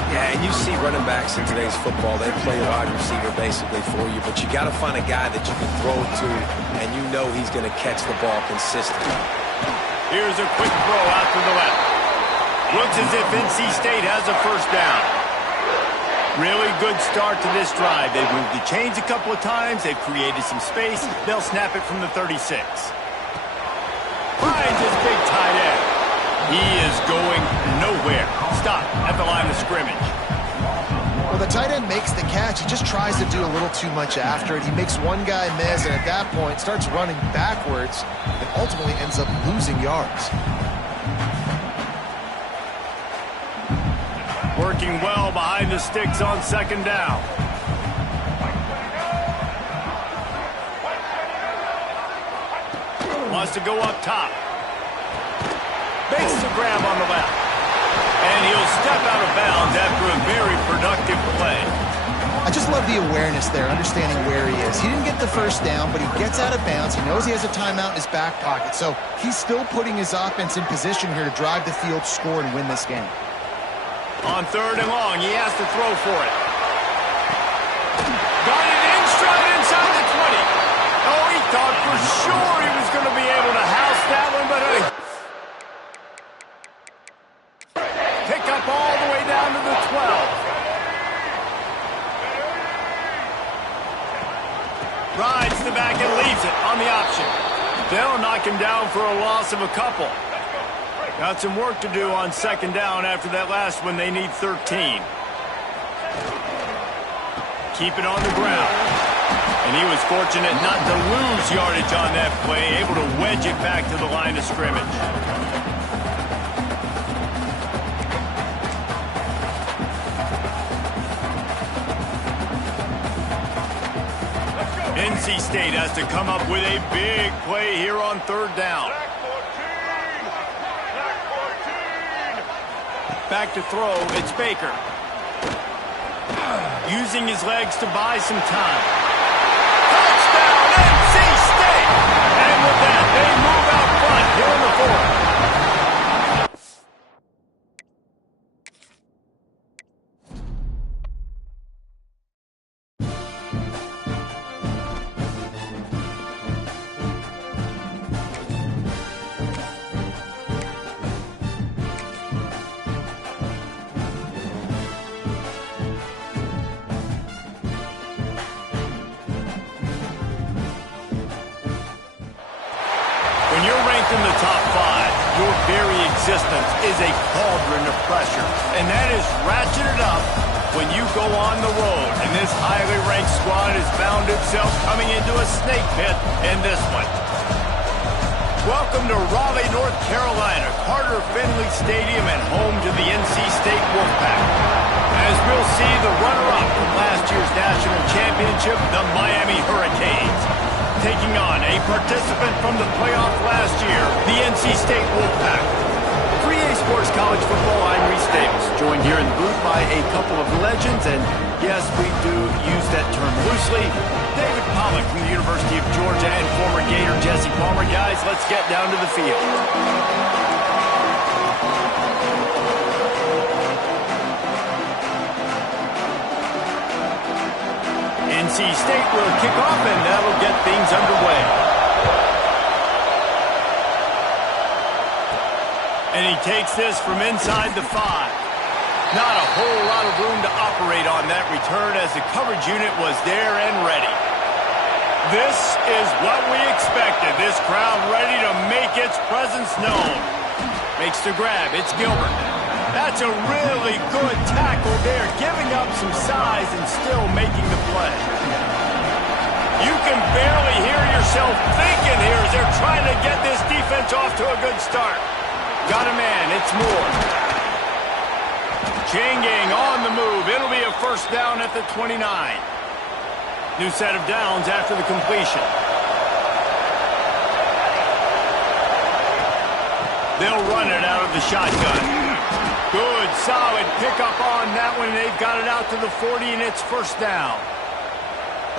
Yeah, and you see running backs in today's football, they play a wide receiver basically for you, but you got to find a guy that you can throw it to, and you know he's going to catch the ball consistently. Here's a quick throw out to the left. Looks as if NC State has a 1st down. Really good start to this drive. They've moved the chains a couple of times. They've created some space. They'll snap it from the 36. Finds his big tight end. He is going nowhere. Stop at the line of scrimmage. Well, the tight end makes the catch. He just tries to do a little too much after it. He makes one guy miss, and at that point starts running backwards and ultimately ends up losing yards. Working well behind the sticks on 2nd down. Wants to go up top. Makes the grab on the left. And he'll step out of bounds after a very productive play. I just love the awareness there, understanding where he is. He didn't get the 1st down, but he gets out of bounds. He knows he has a timeout in his back pocket, so he's still putting his offense in position here to drive the field, score, and win this game. On 3rd and long, he has to throw for it. Got it in stride inside the 20. Oh, he thought for sure he was going to be able to house that one, but pick up all the way down to the 12. Rides the back and leaves it on the option. They'll knock him down for a loss of a couple. Got some work to do on 2nd down after that last one. They need 13. Keep it on the ground. And he was fortunate not to lose yardage on that play, able to wedge it back to the line of scrimmage. NC State has to come up with a big play here on 3rd down. Back to throw, it's Baker. Using his legs to buy some time. Touchdown, NC State! And with that, they move out front here in the 4th. ranked in the top 5, your very existence is a cauldron of pressure. And that is ratcheted up when you go on the road. And this highly ranked squad has found itself coming into a snake pit in this one. Welcome to Raleigh, North Carolina, Carter Finley Stadium, and home to the NC State Wolfpack. As we'll see, the runner-up from last year's national championship, the Miami Hurricanes, taking on a participant from the playoff last year, the NC State Wolfpack. For EA Sports College Football, I'm Reese Davis, joined here in the booth by a couple of legends, and yes, we do use that term loosely. David Pollock from the University of Georgia and former Gator Jesse Palmer. Guys, let's get down to the field. NC State will kick off, and that'll get things underway. And he takes this from inside the 5. Not a whole lot of room to operate on that return as the coverage unit was there and ready. This is what we expected. This crowd ready to make its presence known. Makes the grab. It's Gilbert. That's a really good tackle there, giving up some size and still making the play. You can barely hear yourself thinking here as they're trying to get this defense off to a good start. Got a man. It's Moore. Chain gang on the move. It'll be a first down at the 29. New set of downs after the completion. They'll run it out of the shotgun. Good, solid pickup on that one. They've got it out to the 40, and it's first down.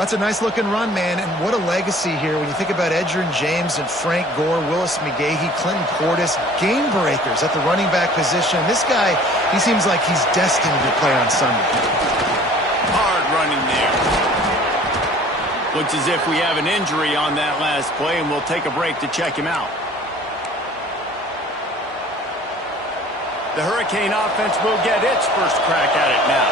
That's a nice-looking run, man, and what a legacy here when you think about Edgerrin James and Frank Gore, Willis McGahee, Clinton Portis, game breakers at the running back position. This guy, he seems like he's destined to play on Sunday. Hard running there. Looks as if we have an injury on that last play, and we'll take a break to check him out. The Hurricane offense will get its first crack at it now.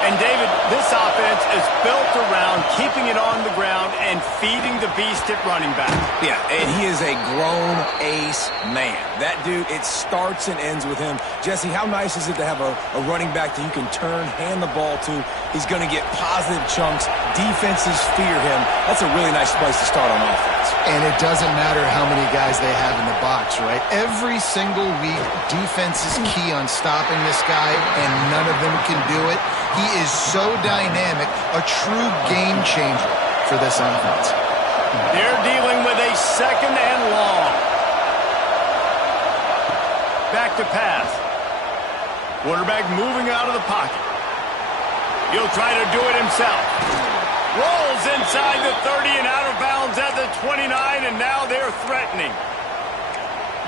And, David, this offense is built around keeping it on the ground and feeding the beast at running back. Yeah, and he is a grown ace man. That dude, it starts and ends with him. Jesse, how nice is it to have a running back that you can turn, hand the ball to? He's going to get positive chunks. Defenses fear him. That's a really nice place to start on offense. And it doesn't matter how many guys they have in the box, right? Every single week, defense is key on stopping this guy, and none of them can do it. He is so dynamic, a true game changer for this offense. They're dealing with a second and long. Back to pass. Quarterback moving out of the pocket. He'll try to do it himself. Rolls inside the 30 and out of bounds at the 29, and now they're threatening.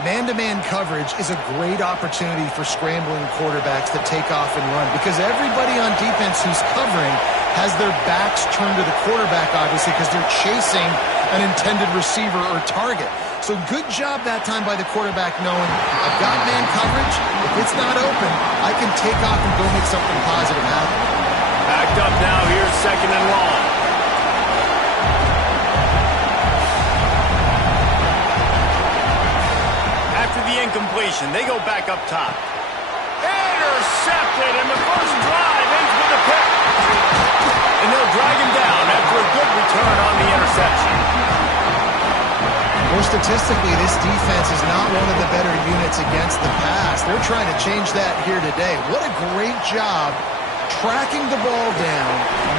Man-to-man coverage is a great opportunity for scrambling quarterbacks that take off and run because everybody on defense who's covering has their backs turned to the quarterback, obviously, because they're chasing an intended receiver or target. So good job that time by the quarterback knowing, I've got man coverage. If it's not open, I can take off and go make something positive happen. Backed up now. Here's second and long. Incompletion. They go back up top. Intercepted, and the first drive ends with a pick. And they'll drag him down after a good return on the interception. Well, statistically, this defense is not one of the better units against the pass. They're trying to change that here today. What a great job tracking the ball down,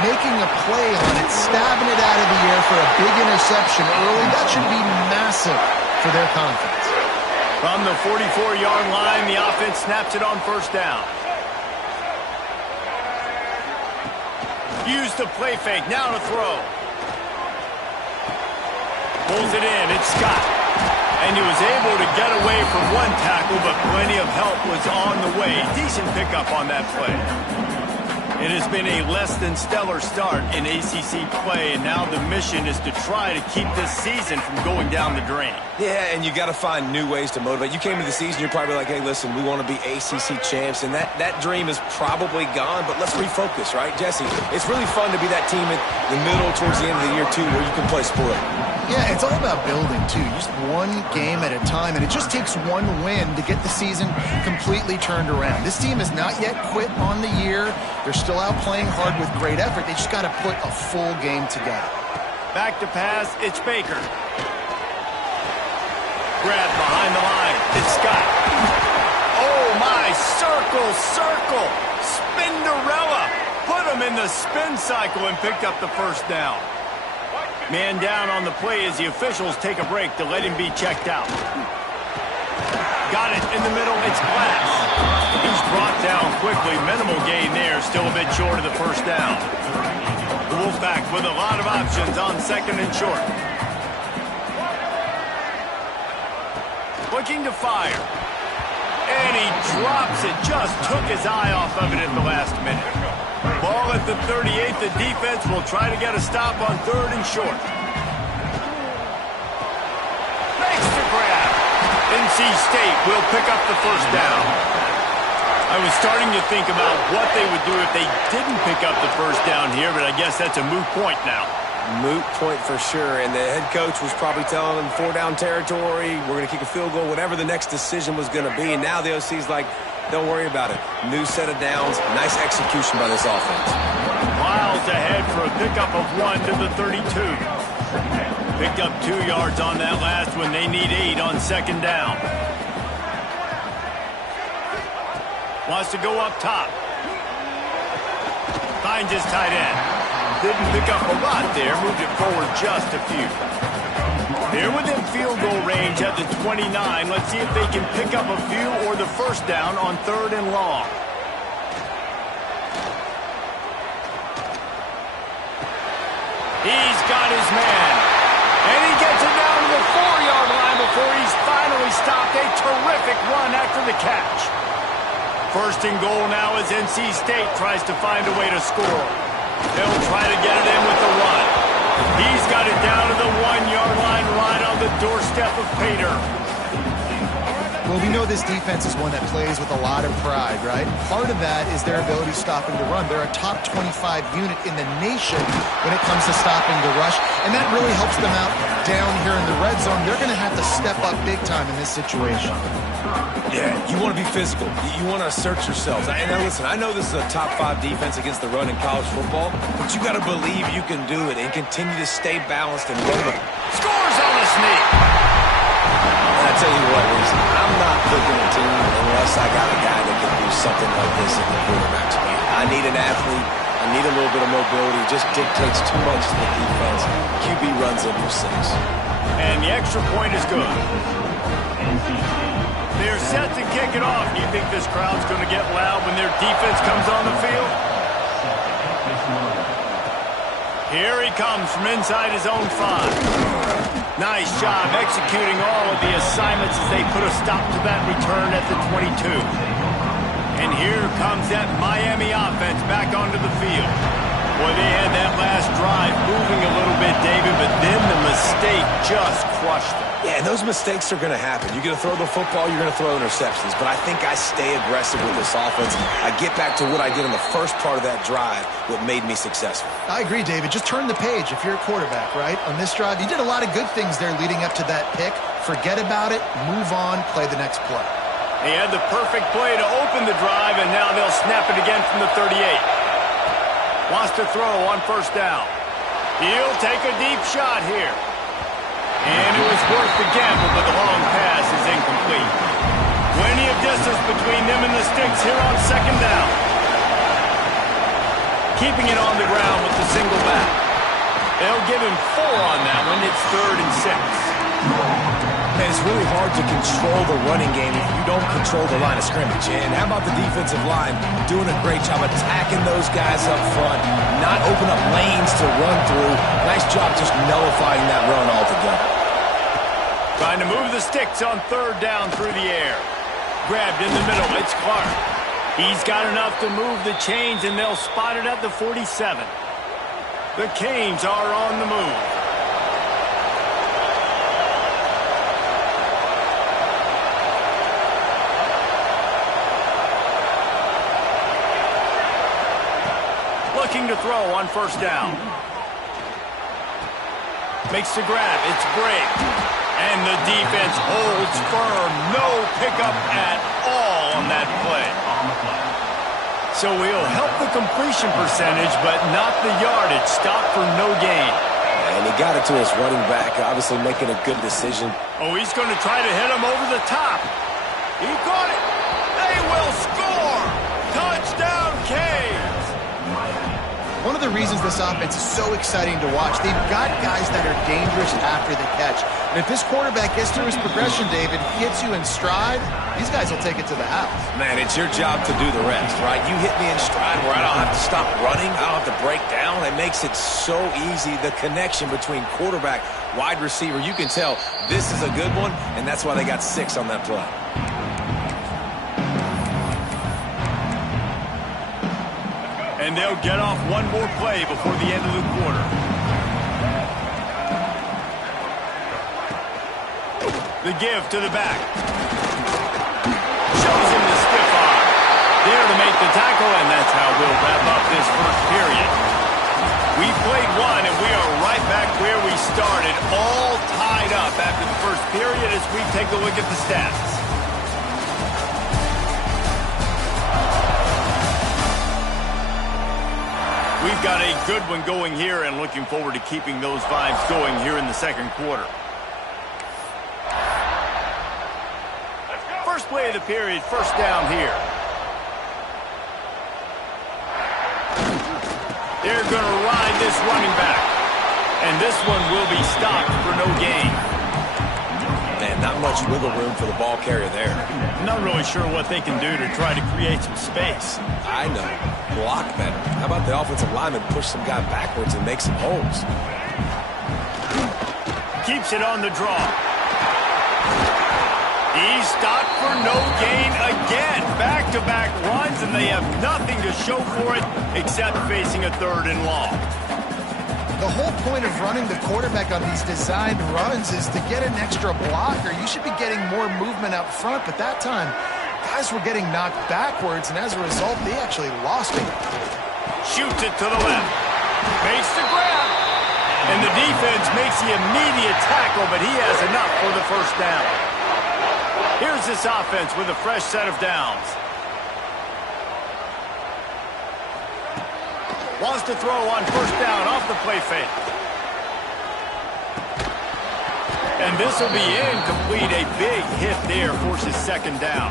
making a play on it, stabbing it out of the air for a big interception early. That should be massive for their confidence. From the 44-yard line, the offense snaps it on first down. Use the play fake. Now to throw. Pulls it in. It's Scott. And he was able to get away from one tackle, but plenty of help was on the way. Decent pickup on that play. It has been a less than stellar start in ACC play, and now the mission is to try to keep this season from going down the drain. Yeah, and you got to find new ways to motivate. You came into the season, you're probably like, hey, listen, we want to be ACC champs, and that dream is probably gone, but let's refocus, right, Jesse? It's really fun to be that team in the middle towards the end of the year, too, where you can play spoiler. Yeah, it's all about building, too. Just one game at a time, and it just takes one win to get the season completely turned around. This team has not yet quit on the year. They're still out playing hard with great effort. They just got to put a full game together. Back to pass, it's Baker. Grab behind the line, it's Scott. Oh, my, circle. Spinderella. Put him in the spin cycle and picked up the first down. Man down on the play as the officials take a break to let him be checked out. Got it in the middle, it's Glass. He's brought down quickly, minimal gain there, still a bit short of the first down. The Wolfpack with a lot of options on second and short. Looking to fire. And he drops it, just took his eye off of it at the last minute. Ball at the 38, the defense will try to get a stop on third and short. Makes the grab. NC State will pick up the first down. I was starting to think about what they would do if they didn't pick up the first down here, but I guess that's a moot point now. Moot point for sure, and the head coach was probably telling them 4-down territory, we're going to kick a field goal, whatever the next decision was going to be. And now the OC's like, don't worry about it. New set of downs, nice execution by this offense. Miles ahead for a pickup of 1 to the 32. Picked up 2 yards on that last one. They need 8 on second down. Wants to go up top. Finds his tight end. Didn't pick up a lot there. Moved it forward just a few. They're within field goal range at the 29. Let's see if they can pick up a few or the first down on third and long. He's got his man. And he gets it down to the 4-yard line before he's finally stopped. A terrific run after the catch. First and goal now as NC State tries to find a way to score. They'll try to get it in with the run. He's got it down to the 1-yard line right on the doorstep of Pater. Well, we know this defense is one that plays with a lot of pride, right? Part of that is their ability stopping the run. They're a top 25 unit in the nation when it comes to stopping the rush, and that really helps them out down here in the red zone. They're going to have to step up big time in this situation. Yeah, you want to be physical. You want to assert yourselves. And now listen, I know this is a top 5 defense against the run in college football, but you got to believe you can do it and continue to stay balanced and run the... Scores on the sneak. And I tell you what, Reason, I'm not picking a team unless I got a guy that can do something like this in the quarterback to me. I need an athlete. I need a little bit of mobility. It just dictates too much to the defense. QB runs in for 6. And the extra point is good. They're set to kick it off. Do you think this crowd's going to get loud when their defense comes on the field? Here he comes from inside his own 5. Nice job executing all of the assignments as they put a stop to that return at the 22. And here comes that Miami offense back onto the field. Boy, they had that last drive moving a little bit, David, but then the mistake just crushed them. Yeah, and those mistakes are going to happen. You're going to throw the football, you're going to throw interceptions. But I think I stay aggressive with this offense. I get back to what I did in the first part of that drive, what made me successful. I agree, David. Just turn the page if you're a quarterback, right? On this drive, you did a lot of good things there leading up to that pick. Forget about it, move on, play the next play. They had the perfect play to open the drive, and now they'll snap it again from the 38. Wants to throw on first down. He'll take a deep shot here. And it was worth the gamble, but the long pass is incomplete. Plenty of distance between them and the sticks here on second down. Keeping it on the ground with the single back. They'll give him 4 on that one. It's 3rd and 6. Man, it's really hard to control the running game if you don't control the line of scrimmage. And how about the defensive line doing a great job attacking those guys up front, not open up lanes to run through. Nice job just nullifying that run altogether. Trying to move the sticks on 3rd down through the air. Grabbed in the middle, it's Clark. He's got enough to move the chains, and they'll spot it at the 47. The Canes are on the move. Looking to throw on first down. Makes the grab. It's Gray. And the defense holds firm. No pickup at all on that play. So he'll help the completion percentage, but not the yardage. Stop for no gain. And he got it to his running back, obviously making a good decision. Oh, he's going to try to hit him over the top. He caught it. They will score. Touchdown, Canes. One of the reasons this offense is so exciting to watch, they've got guys that are dangerous after the catch. And if this quarterback gets through his progression, David, hits you in stride, these guys will take it to the house. Man, it's your job to do the rest, right? You hit me in stride where I don't have to stop running. I don't have to break down. It makes it so easy. The connection between quarterback, wide receiver, you can tell this is a good one, and that's why they got 6 on that play. And they'll get off one more play before the end of the quarter. The give to the back. Shows him the stiff arm. There to make the tackle, and that's how we'll wrap up this first period. We played one, and we are right back where we started, all tied up after the first period as we take a look at the stats. We've got a good one going here and looking forward to keeping those vibes going here in the second quarter. First play of the period, first down here. They're going to ride this running back. And this one will be stopped for no gain. Man, not much wiggle room for the ball carrier there. Not really sure what they can do to try to create some space. I know. Block better. How about the offensive lineman push some guy backwards and make some holes? Keeps it on the draw. He's stopped for no gain again. Back-to-back runs, and they have nothing to show for it except facing a 3rd and long. The whole point of running the quarterback on these designed runs is to get an extra blocker. You should be getting more movement up front, but that time, guys were getting knocked backwards, and as a result, they actually lost it. Shoots it to the left. Makes the grab. And the defense makes the immediate tackle, but he has enough for the first down. Here's this offense with a fresh set of downs. Wants to throw on first down off the play fake. And this will be incomplete. A big hit there forces second down.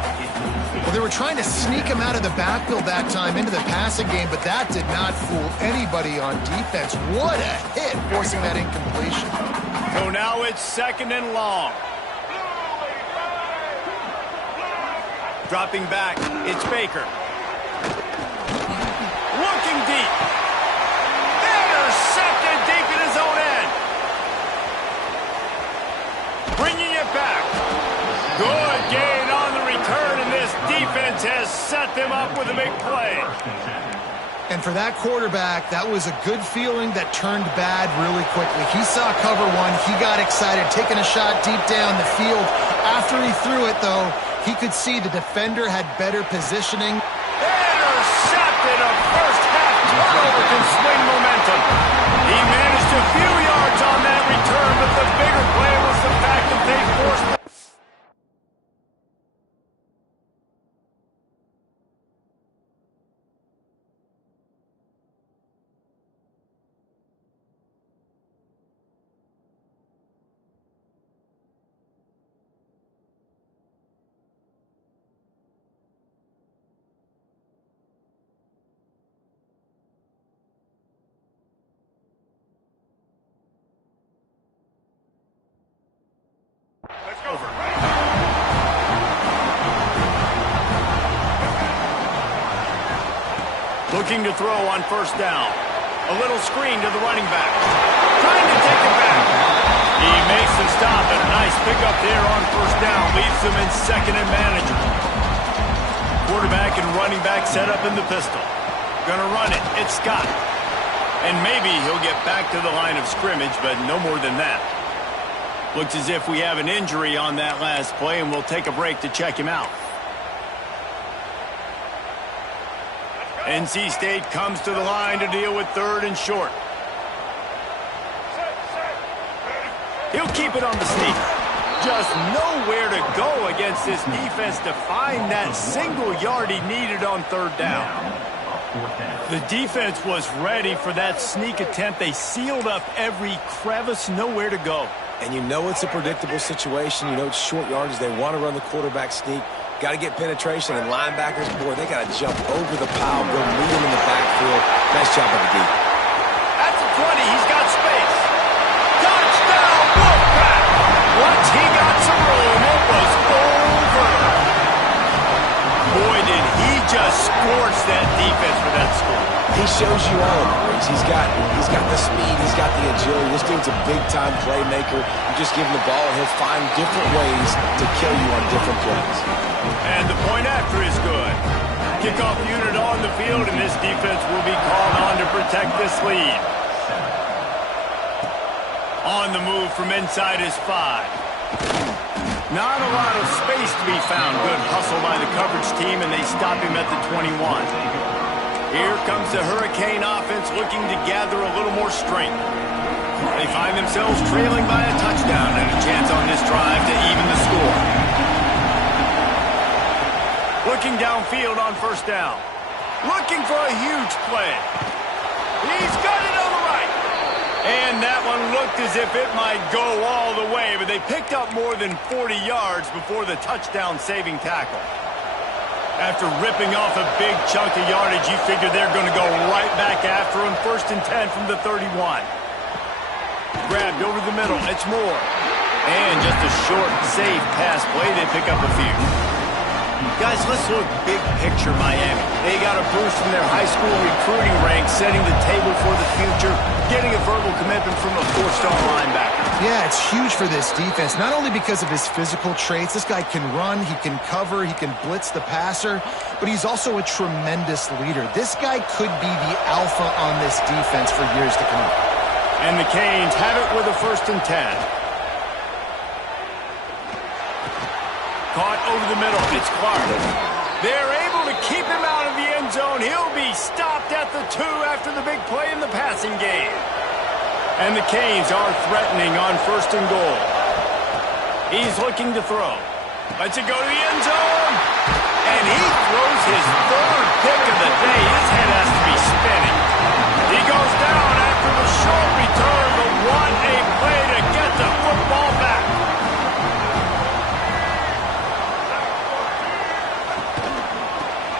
Well, they were trying to sneak him out of the backfield that time into the passing game, but that did not fool anybody on defense. What a hit, forcing that incompletion. So now it's 2nd and long. Dropping back, it's Baker. Looking deep. Intercepted deep in his own end. Bringing it back. Good gain on the return, and this defense has set them up with a big play. And for that quarterback, that was a good feeling that turned bad really quickly. He saw cover one. He got excited, taking a shot deep down the field. After he threw it, though, he could see the defender had better positioning. Intercepted. A first-half turnover can swing momentum. He managed a few yards on that return, but the bigger play was the fact that they forced the over. Looking to throw on first down. A little screen to the running back. Trying to take it back. He makes the stop, and a nice pickup there on first down. Leaves them in 2nd and manageable. Quarterback and running back set up in the pistol. Gonna run it. It's Scott. And maybe he'll get back to the line of scrimmage, but no more than that. Looks as if we have an injury on that last play, and we'll take a break to check him out. NC State comes to the line to deal with 3rd and short. He'll keep it on the sneak. Just nowhere to go against this defense to find that single yard he needed on 3rd down. The defense was ready for that sneak attempt. They sealed up every crevice, nowhere to go. And you know it's a predictable situation. You know it's short yardage. They want to run the quarterback sneak. Got to get penetration, and linebackers, boy, they got to jump over the pile, go meet him in the backfield. Nice job by the D. At the 20, he's got space. Touchdown, Wolfpack! Once he got some room, it was over. Boy, did he just scorch that defense for that score. He shows you all of it, Reese. He's got the speed, he's got the agility. This dude's a big-time playmaker. You just give him the ball, and he'll find different ways to kill you on different plays. And the point after is good. Kickoff unit on the field, and this defense will be called on to protect this lead. On the move from inside his 5. Not a lot of space to be found. Good hustle by the coverage team, and they stop him at the 21. Here comes the Hurricane offense looking to gather a little more strength. They find themselves trailing by a touchdown and a chance on this drive to even the score. Looking downfield on 1st down. Looking for a huge play. He's got it on the right. And that one looked as if it might go all the way, but they picked up more than 40 yards before the touchdown-saving tackle. After ripping off a big chunk of yardage, you figure they're going to go right back after him. 1st and 10 from the 31. Grabbed over the middle. It's Moore. And just a short, safe pass play. They pick up a few. Guys, let's look big picture Miami. They got a boost from their high school recruiting ranks, setting the table for the future, getting a verbal commitment from a 4-star linebacker. Yeah, it's huge for this defense, not only because of his physical traits. This guy can run, he can cover, he can blitz the passer, but he's also a tremendous leader. This guy could be the alpha on this defense for years to come. And the Canes have it with a 1st and 10. Caught over the middle. It's Clark. They're able to keep him out of the end zone. He'll be stopped at the 2 after the big play in the passing game. And the Canes are threatening on 1st and goal. He's looking to throw. Lets it go to the end zone. And he throws his 3rd pick of the day. His head has to be spinning. He goes down after the short return, but what a play to get the football back.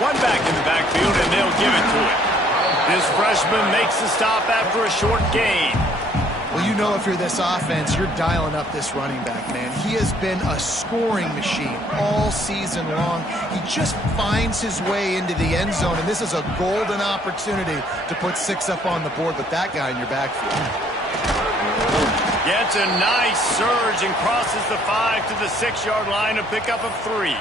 One back in the backfield, and they'll give it to him. This freshman makes the stop after a short gain. Well, you know if you're this offense, you're dialing up this running back, man. He has been a scoring machine all season long. He just finds his way into the end zone, and this is a golden opportunity to put 6 up on the board with that guy in your backfield. Gets a nice surge and crosses the 5 to the 6-yard line to pick up a 3.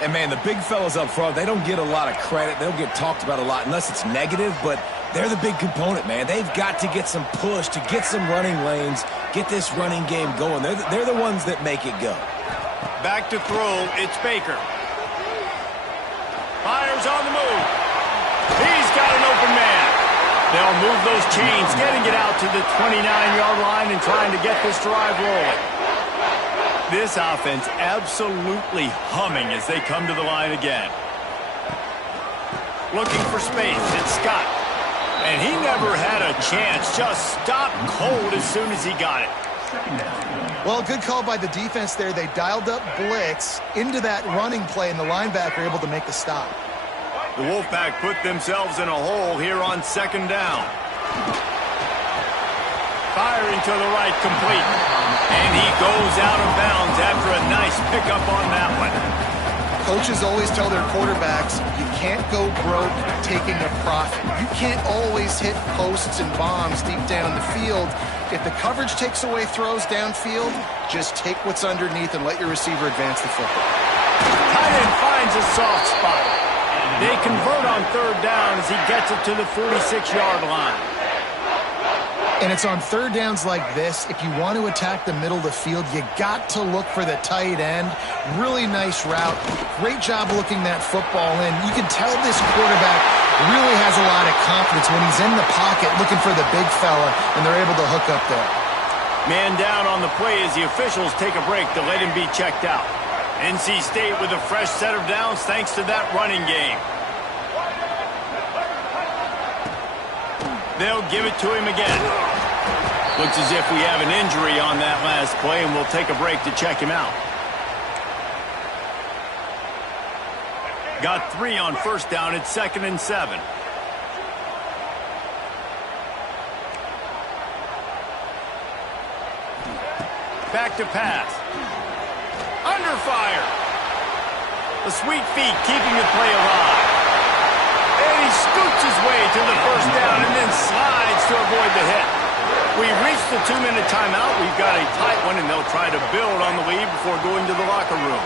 And, man, the big fellas up front, they don't get a lot of credit. They don't get talked about a lot unless it's negative, but they're the big component, man. They've got to get some push, to get some running lanes, get this running game going. They're the ones that make it go. Back to throw, it's Baker. Fires on the move. He's got an open man. They'll move those chains, getting it out to the 29-yard line and trying to get this drive rolling. This offense absolutely humming as they come to the line again. Looking for space, it's Scott. And he never had a chance, just stopped cold as soon as he got it. Well, good call by the defense there. They dialed up blitz into that running play, and the linebacker able to make the stop. The Wolfpack put themselves in a hole here on 2nd down. Firing to the right, complete. And he goes out of bounds after a nice pickup on that one. Coaches always tell their quarterbacks, you can't go broke taking a profit. You can't always hit posts and bombs deep down the field. If the coverage takes away throws downfield, just take what's underneath and let your receiver advance the football. Tight end finds a soft spot. They convert on third down as he gets it to the 46-yard line. And it's on third downs like this, if you want to attack the middle of the field, you got to look for the tight end. Really nice route. Great job looking that football in. You can tell this quarterback really has a lot of confidence when he's in the pocket looking for the big fella, and they're able to hook up there. Man down on the play as the officials take a break to let him be checked out. NC State with a fresh set of downs thanks to that running game. They'll give it to him again. Looks as if we have an injury on that last play, and we'll take a break to check him out. Got 3 on first down at 2nd and 7. Back to pass. Under fire. The sweet feet keeping the play alive. And he scoots his way to the first down and then slides to avoid the hit. We've reached the 2-minute timeout. We've got a tight one, and they'll try to build on the lead before going to the locker room.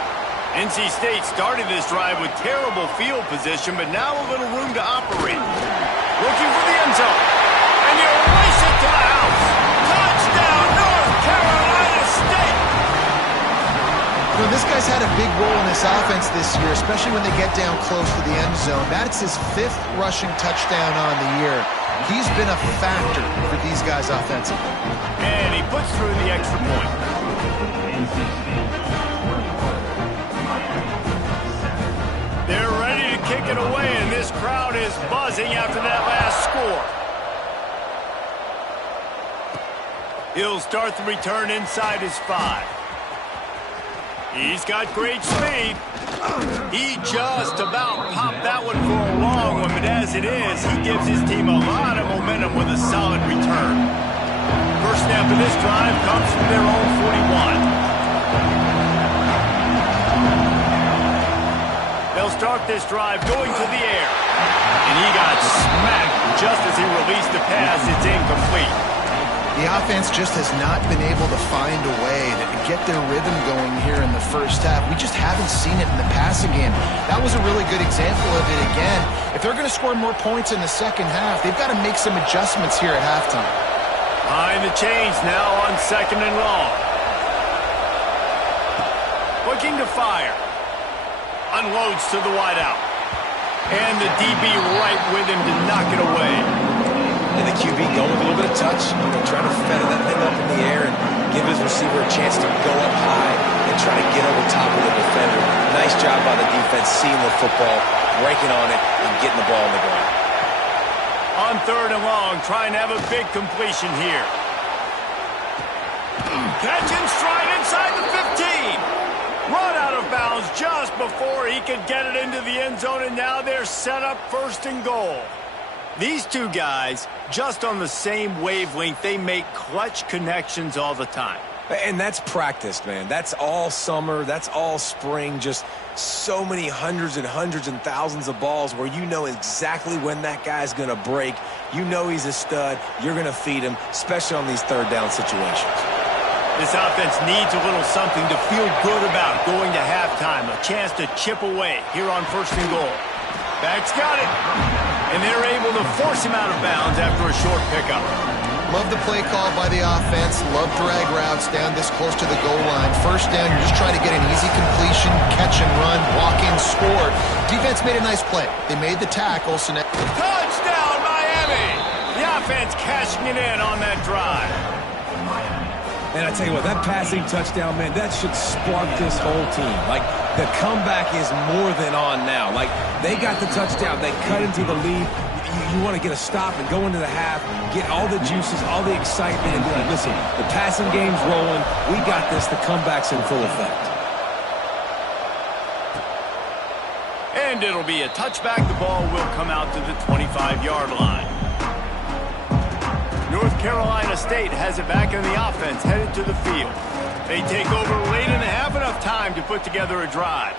NC State started this drive with terrible field position, but now a little room to operate. Looking for the end zone. And you race it to the house. Touchdown, North Carolina State. You know, this guy's had a big role in this offense this year, especially when they get down close to the end zone. That's his 5th rushing touchdown on the year. He's been a factor for these guys offensively. And he puts through the extra point. They're ready to kick it away, and this crowd is buzzing after that last score. He'll start the return inside his 5. He's got great speed. He just about popped that one for a long one, but as it is, he gives his team a lot of momentum with a solid return. First snap of this drive comes from their own 41. They'll start this drive going to the air. And he got smacked just as he released the pass. It's incomplete. The offense just has not been able to find a way to get their rhythm going here in the first half. We just haven't seen it in the passing game. That was a really good example of it again. If they're going to score more points in the second half, they've got to make some adjustments here at halftime. Behind the chains now on 2nd and long. Looking to fire. Unloads to the wideout. And the DB right with him to knock it away. And the QB going with a little bit of touch, trying to feather that thing up in the air and give his receiver a chance to go up high and try to get over top of the defender. Nice job by the defense seeing the football, breaking on it, and getting the ball on the ground. On 3rd and long, trying to have a big completion here. Catch in stride inside the 15. Run out of bounds just before he could get it into the end zone, and now they're set up 1st and goal. These two guys, just on the same wavelength, they make clutch connections all the time. And that's practice, man. That's all summer. That's all spring. Just so many hundreds and thousands of balls where you know exactly when that guy's going to break. You know he's a stud. You're going to feed him, especially on these third down situations. This offense needs a little something to feel good about going to halftime. A chance to chip away here on 1st and goal. Back's got it. And they're able to force him out of bounds after a short pickup. Love the play call by the offense. Love drag routes down this close to the goal line. First down, you're just trying to get an easy completion, catch and run, walk in, score. Defense made a nice play. They made the tackle. So now touchdown, Miami! The offense cashing it in on that drive. And I tell you what, that passing touchdown, man, that should spark this whole team. Like, the comeback is more than on now. Like, they got the touchdown. They cut into the lead. You want to get a stop and go into the half, get all the juices, all the excitement, and be like, listen, the passing game's rolling. We got this. The comeback's in full effect. And it'll be a touchback. The ball will come out to the 25-yard line. North Carolina State has it back in the offense, headed to the field. They take over late in the half, enough time to put together a drive.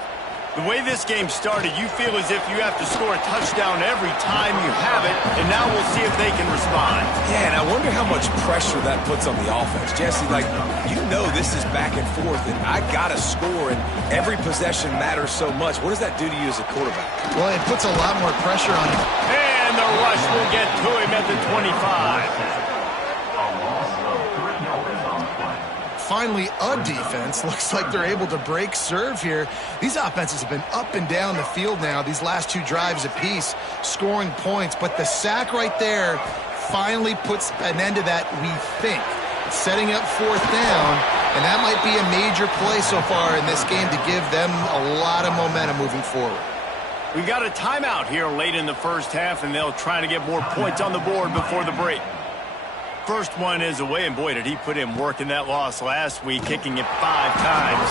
The way this game started, you feel as if you have to score a touchdown every time you have it, and now we'll see if they can respond. Yeah, and I wonder how much pressure that puts on the offense. Jesse, like, you know this is back and forth, and I got to score, and every possession matters so much. What does that do to you as a quarterback? Well, it puts a lot more pressure on him. And the rush will get to him at the 25. Finally, a defense. Looks like they're able to break serve here. These offenses have been up and down the field now, these last two drives apiece, scoring points. But the sack right there finally puts an end to that, we think. Setting up fourth down, and that might be a major play so far in this game to give them a lot of momentum moving forward. We've got a timeout here late in the first half, and they'll try to get more points on the board before the break. First one is away, and boy, did he put in work in that loss last week, kicking it 5 times.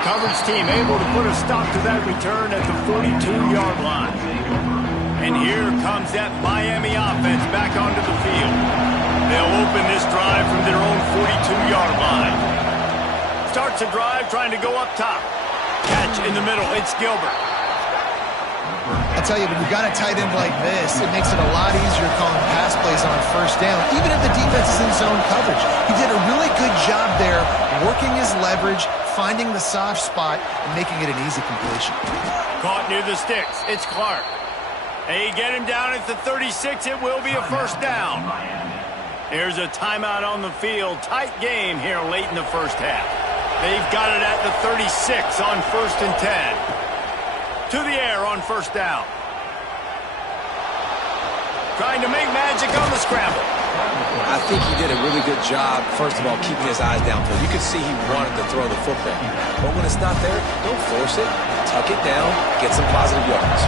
Coverage team able to put a stop to that return at the 42-yard line. And here comes that Miami offense back onto the field. They'll open this drive from their own 42-yard line. Starts a drive trying to go up top. Catch in the middle, it's Gilbert. I tell you, when you've got a tight end like this, it makes it a lot easier calling pass plays on first down, even if the defense is in zone coverage. He did a really good job there, working his leverage, finding the soft spot, and making it an easy completion. Caught near the sticks. It's Clark. They get him down at the 36. It will be a first down. Here's a timeout on the field. Tight game here late in the first half. They've got it at the 36 on 1st and 10. To the air on first down. Trying to make magic on the scramble. I think he did a really good job, first of all, keeping his eyes downfield. You could see he wanted to throw the football. But when it's not there, don't force it. Tuck it down. Get some positive yards.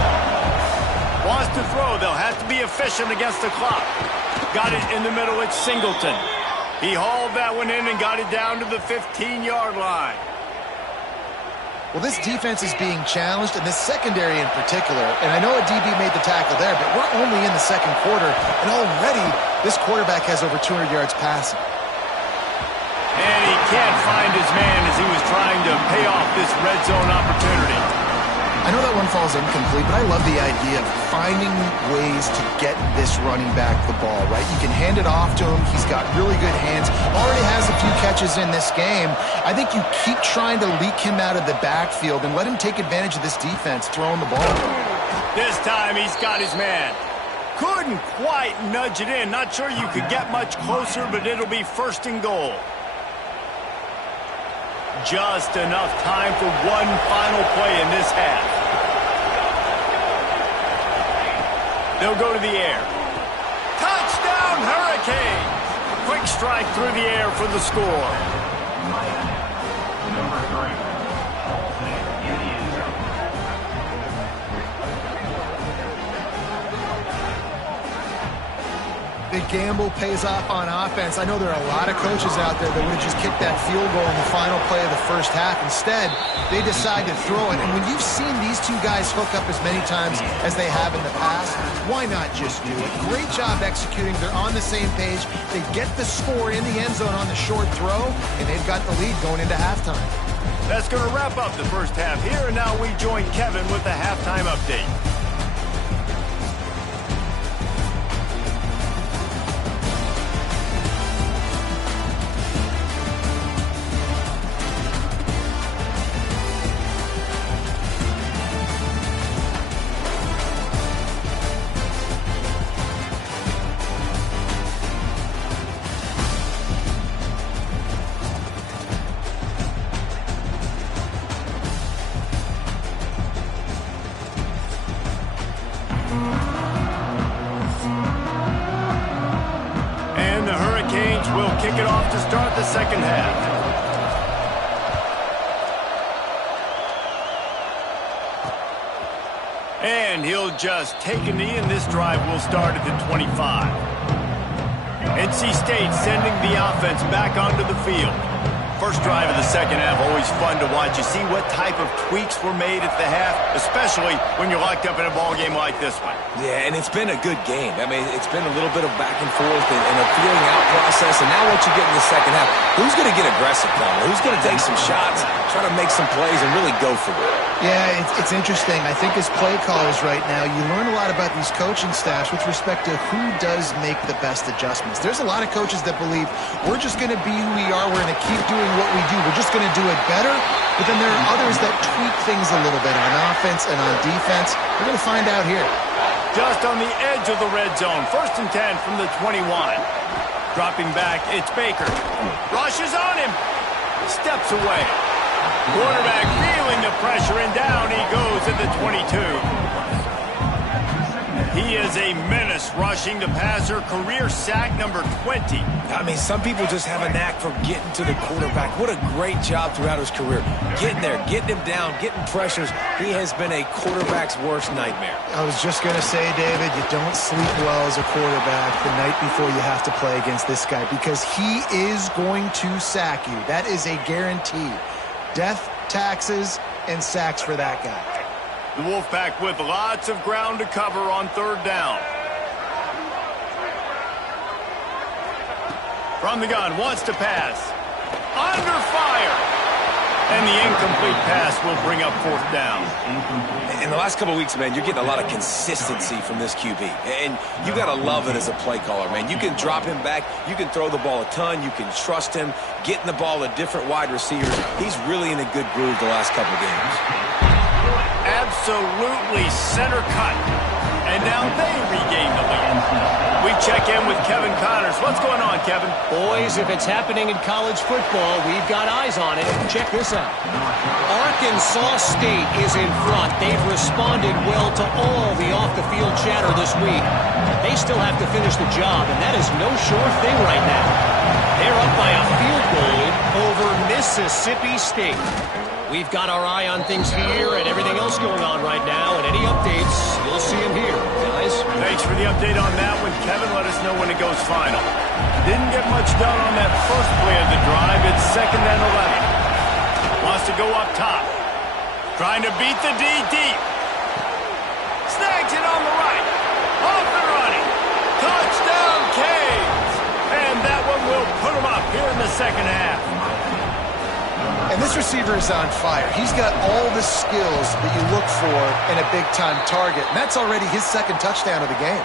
Wants to throw. They'll have to be efficient against the clock. Got it in the middle. It's Singleton. He hauled that one in and got it down to the 15-yard line. Well, this defense is being challenged, and this secondary in particular. And I know a DB made the tackle there, but we're only in the second quarter, and already this quarterback has over 200 yards passing. And he can't find his man as he was trying to pay off this red zone opportunity. I know that one falls incomplete, but I love the idea of finding ways to get this running back the ball, right? You can hand it off to him. He's got really good hands. Already has a few catches in this game. I think you keep trying to leak him out of the backfield and let him take advantage of this defense throwing the ball. This time he's got his man. Couldn't quite nudge it in. Not sure you could get much closer, but it'll be 1st and goal. Just enough time for one final play in this half. They'll go to the air. Touchdown, Hurricanes! Quick strike through the air for the score. The gamble pays off on offense. I know there are a lot of coaches out there that would have just kicked that field goal in the final play of the first half. Instead, they decide to throw it. And when you've seen these two guys hook up as many times as they have in the past, why not just do it? Great job executing. They're on the same page. They get the score in the end zone on the short throw, and they've got the lead going into halftime. That's going to wrap up the first half here, and now we join Kevin with the halftime update. Will kick it off to start the second half. And he'll just take a knee, and this drive will start at the 25. NC State sending the offense back onto the field. First drive of the second half, always fun to watch. You see what type of tweaks were made at the half, especially when you're locked up in a ball game like this one. Yeah, and it's been a good game. I mean, it's been a little bit of back and forth and a feeling out process. And now what you get in the second half, who's going to get aggressive, Palmer? Who's going to take some shots, try to make some plays, and really go for it? Yeah, it's interesting. I think as play callers right now, you learn a lot about these coaching staffs with respect to who does make the best adjustments. There's a lot of coaches that believe we're just going to be who we are. We're going to keep doing what we do. We're just going to do it better. But then there are others that tweak things a little bit on offense and on defense. We're going to find out here. Just on the edge of the red zone. 1st and 10 from the 21. Dropping back, it's Baker. Rushes on him. Steps away. Quarterback feeling the pressure, and down he goes at the 22. He is a menace rushing the passer. Career sack number 20. I mean, some people just have a knack for getting to the quarterback. What a great job throughout his career. Getting there, getting him down, getting pressures. He has been a quarterback's worst nightmare. I was just going to say, David, you don't sleep well as a quarterback the night before you have to play against this guy because he is going to sack you. That is a guarantee. Death, taxes, and sacks for that guy. The Wolfpack with lots of ground to cover on 3rd down. From the gun, wants to pass. Under fire. And the incomplete pass will bring up 4th down. In the last couple of weeks, man, you're getting a lot of consistency from this QB. And you got to love it as a play caller, man. You can drop him back. You can throw the ball a ton. You can trust him. Getting the ball to different wide receivers. He's really in a good groove the last couple of games. Absolutely center cut. And now they regain the lead. We check in with Kevin Connors. What's going on, Kevin? Boys, if it's happening in college football, we've got eyes on it. Check this out. Arkansas State is in front. They've responded well to all the off-the-field chatter this week. They still have to finish the job, and that is no sure thing right now. They're up by a field goal over Mississippi State. We've got our eye on things here and everything else going on right now, and any updates, you'll see them here, guys. Thanks for the update on that one, Kevin. Let us know when it goes final. Didn't get much done on that first play of the drive. It's 2nd and 11. Wants to go up top. Trying to beat the D deep. Snags it on the right. Off and running. Touchdown, Canes. And that one will put them up here in the second half. And this receiver is on fire. He's got all the skills that you look for in a big-time target. And that's already his 2nd touchdown of the game.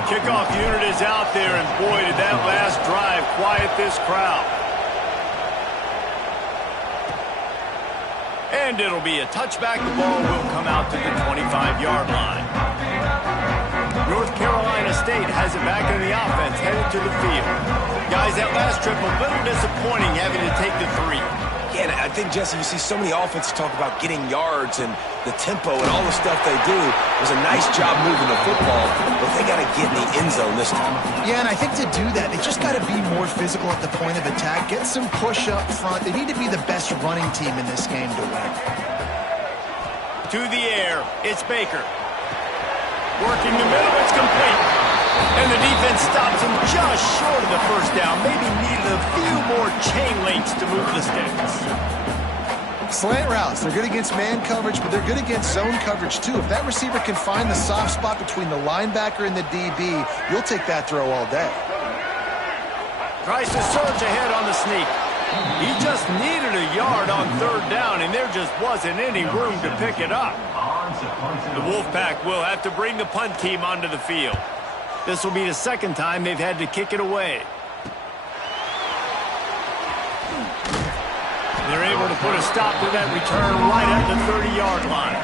The kickoff unit is out there, and boy, did that last drive quiet this crowd. And it'll be a touchback. The ball will come out to the 25-yard line. North Carolina State has it back in the offense, headed to the field. Guys, that last trip, a little disappointing having to take the 3. Yeah, and I think, Jesse, you see so many offenses talk about getting yards and the tempo and all the stuff they do. It was a nice job moving the football, but they got to get in the end zone this time. Yeah, and I think to do that, they just got to be more physical at the point of attack, get some push up front. They need to be the best running team in this game to win. To the air, it's Baker. Working the middle, it's complete. And the defense stops him just short of the 1st down. Maybe needed a few more chain links to move the sticks. Slant routes, they're good against man coverage, but they're good against zone coverage too. If that receiver can find the soft spot between the linebacker and the DB, you'll take that throw all day. Tries to surge ahead on the sneak. He just needed a yard on 3rd down, and there just wasn't any room to pick it up. The Wolfpack will have to bring the punt team onto the field. This will be the 2nd time they've had to kick it away. They're able to put a stop to that return right at the 30-yard line.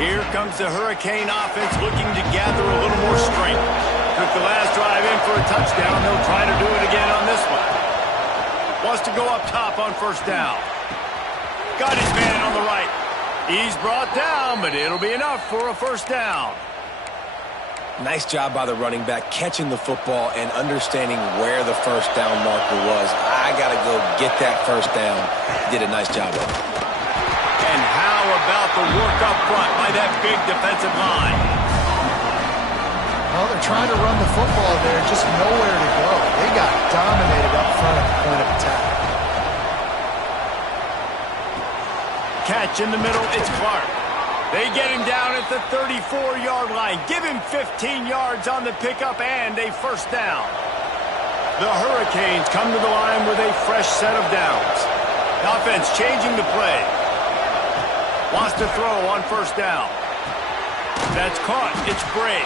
Here comes the Hurricane offense looking to gather a little more strength. Took the last drive in for a touchdown. They'll try to do it again on this one. Wants to go up top on 1st down. Got his man on the right. He's brought down, but it'll be enough for a 1st down. Nice job by the running back, catching the football and understanding where the 1st down marker was. I got to go get that 1st down. Did a nice job of it. And how about the work up front by that big defensive line? Well, they're trying to run the football there, just nowhere to go. They got dominated up front at the point stretch in the middle. It's Clark. They get him down at the 34-yard line. Give him 15 yards on the pickup and a first down. The Hurricanes come to the line with a fresh set of downs. The offense changing the play. Wants to throw on first down. That's caught. It's Bray.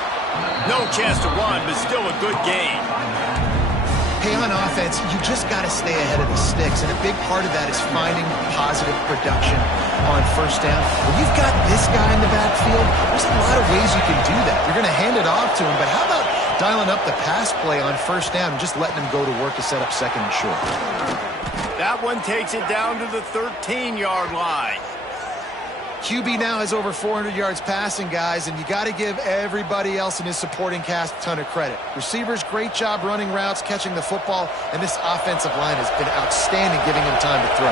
No chance to run, but still a good gain. Hey, on offense, you just got to stay ahead of the sticks, and a big part of that is finding positive production on first down. When you've got this guy in the backfield, there's a lot of ways you can do that. You're going to hand it off to him, but how about dialing up the pass play on first down and just letting him go to work to set up second and short? That one takes it down to the 13-yard line. QB now has over 400 yards passing, guys, and you got to give everybody else in his supporting cast a ton of credit. Receivers, great job running routes, catching the football, and this offensive line has been outstanding giving him time to throw.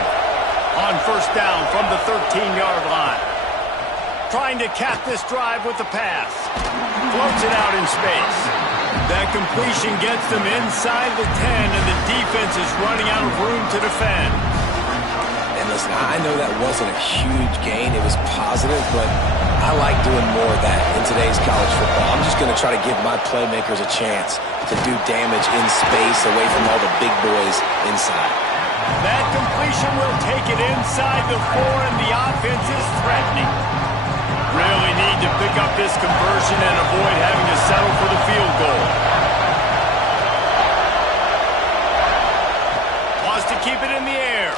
On first down from the 13-yard line. Trying to cap this drive with the pass. Floats it out in space. That completion gets them inside the 10, and the defense is running out of room to defend. And listen, I know that wasn't a huge gain. It was positive, but I like doing more of that in today's college football. I'm just going to try to give my playmakers a chance to do damage in space away from all the big boys inside. That completion will take it inside the 4, and the offense is threatening. Really need to pick up this conversion and avoid having to settle for the field goal. Wants to keep it in the air.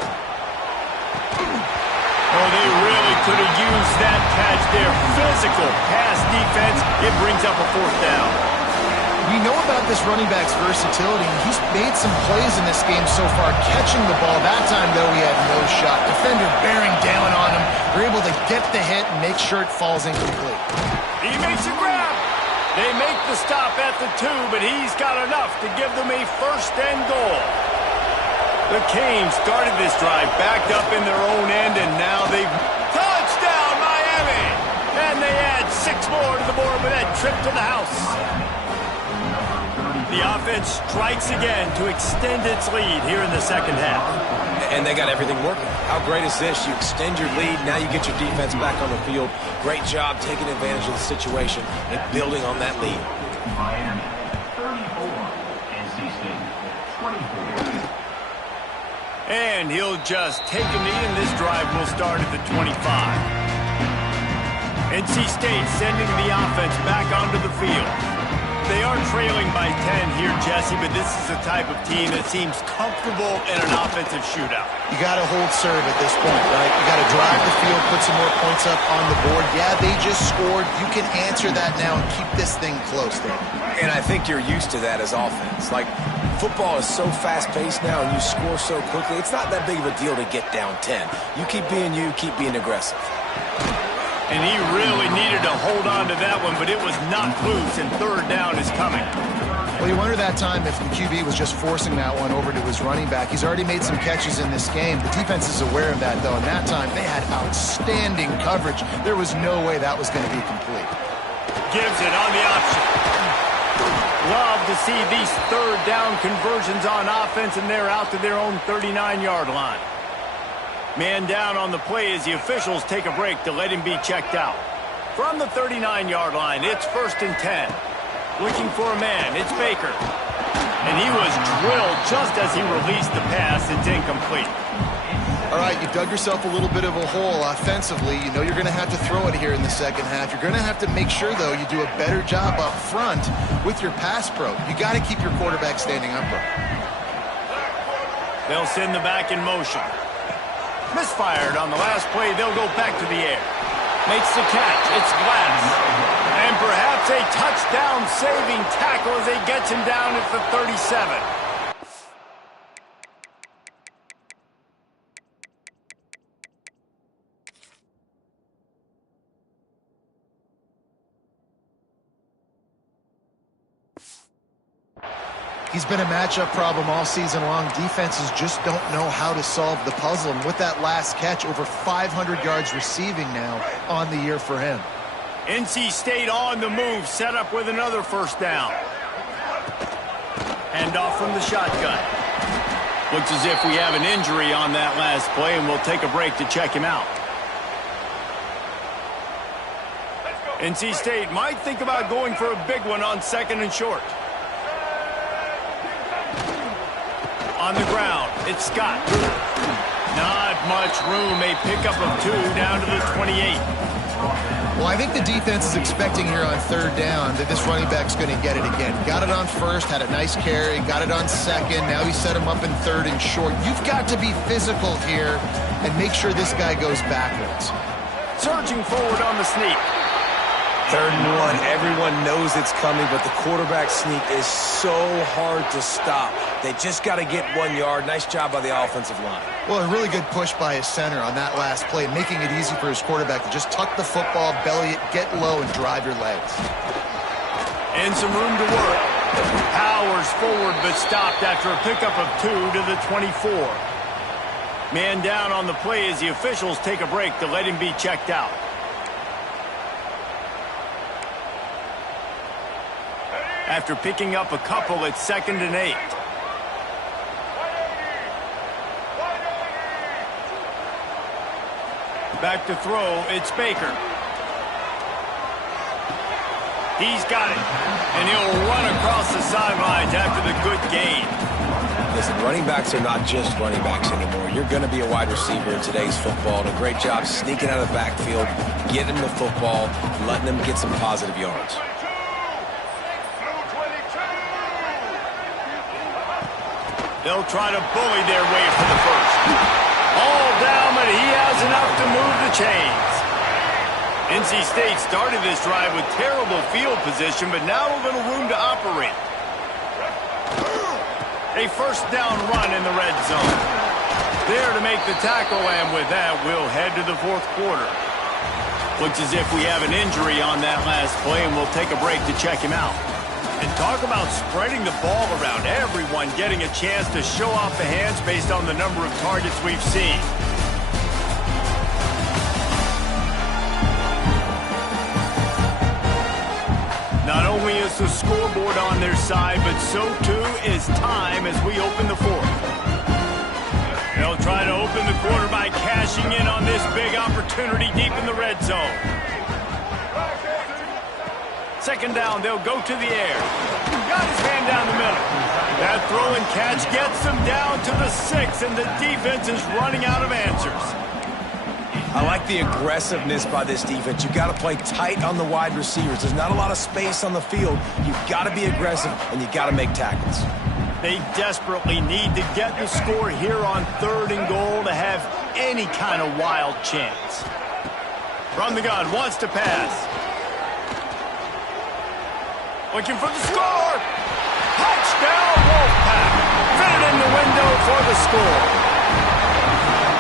Oh, they really could have used that catch there. Physical pass defense. It brings up a fourth down. We know about this running back's versatility, and he's made some plays in this game so far, catching the ball. That time, though, he had no shot. Defender bearing down on him. They're able to get the hit and make sure it falls incomplete. He makes a grab. They make the stop at the 2, but he's got enough to give them a first and goal. The Canes started this drive backed up in their own end, and now they've... Touchdown, Miami! And they add 6 more to the board with that trip to the house. The offense strikes again to extend its lead here in the second half. And they got everything working. How great is this? You extend your lead, now you get your defense back on the field. Great job taking advantage of the situation and building on that lead. Miami, 34, NC State, 24. And he'll just take a knee, and this drive will start at the 25. NC State sending the offense back onto the field. They are trailing by 10 here, Jesse, but this is the type of team that seems comfortable in an offensive shootout. You got to hold serve at this point, right? You got to drive the field, put some more points up on the board. Yeah, they just scored. You can answer that now and keep this thing close, Dave. And I think you're used to that as offense. Like, football is so fast-paced now, and you score so quickly, it's not that big of a deal to get down 10. You keep being you, keep being aggressive. And he really needed to hold on to that one, but it was knocked loose, and third down is coming. Well, you wonder that time if the QB was just forcing that one over to his running back. He's already made some catches in this game. The defense is aware of that, though, and that time they had outstanding coverage. There was no way that was going to be complete. Gives it on the option. Love to see these third down conversions on offense, and they're out to their own 39-yard line. Man down on the play as the officials take a break to let him be checked out. From the 39-yard line, it's 1st and 10. Looking for a man, it's Baker. And he was drilled just as he released the pass. It's incomplete. All right, you dug yourself a little bit of a hole offensively. You know you're going to have to throw it here in the second half. You're going to have to make sure, though, you do a better job up front with your pass pro. You got to keep your quarterback standing upright. They'll send the back in motion. Misfired on the last play. They'll go back to the air. Makes the catch. It's Glass. And perhaps a touchdown-saving tackle as he gets him down at the 37. He's been a matchup problem all season long. Defenses just don't know how to solve the puzzle. And with that last catch, over 500 yards receiving now on the year for him. NC State on the move, set up with another first down. Hand off from the shotgun. Looks as if we have an injury on that last play, and we'll take a break to check him out. NC State might think about going for a big one on 2nd and short. On the ground, it's Scott. Not much room. A pickup of 2 down to the 28. Well, I think the defense is expecting here on 3rd down that this running back's going to get it again. Got it on 1st, had a nice carry, got it on 2nd. Now he set him up in 3rd and short. You've got to be physical here and make sure this guy goes backwards. Surging forward on the sneak. 3rd and 1. Everyone knows it's coming, but the quarterback sneak is so hard to stop. They just got to get 1 yard. Nice job by the offensive line. Well, a really good push by his center on that last play, making it easy for his quarterback to just tuck the football, belly it, get low, and drive your legs. And some room to work. Powers forward, but stopped after a pickup of 2 to the 24. Man down on the play as the officials take a break to let him be checked out. After picking up a couple at 2nd and 8. Back to throw, it's Baker. He's got it, and he'll run across the sidelines after the good gain. Listen, running backs are not just running backs anymore. You're going to be a wide receiver in today's football, and a great job sneaking out of the backfield, getting the football, letting them get some positive yards. They'll try to bully their way for the first. All down, but he has enough to move the chains. NC State started this drive with terrible field position, but now a little room to operate. A 1st down run in the red zone. There to make the tackle, and with that, we'll head to the 4th quarter. Looks as if we have an injury on that last play, and we'll take a break to check him out. And talk about spreading the ball around. Everyone getting a chance to show off the hands based on the number of targets we've seen. Not only is the scoreboard on their side, but so too is time as we open the 4th. They'll try to open the quarter by cashing in on this big opportunity deep in the red zone. 2nd down, they'll go to the air. Got his hand down the middle. That throw and catch gets them down to the 6, and the defense is running out of answers. I like the aggressiveness by this defense. You've got to play tight on the wide receivers. There's not a lot of space on the field. You've got to be aggressive, and you've got to make tackles. They desperately need to get the score here on 3rd and goal to have any kind of wild chance. From the gun, wants to pass. Looking for the score. Touchdown, Wolfpack. Fit in the window for the score.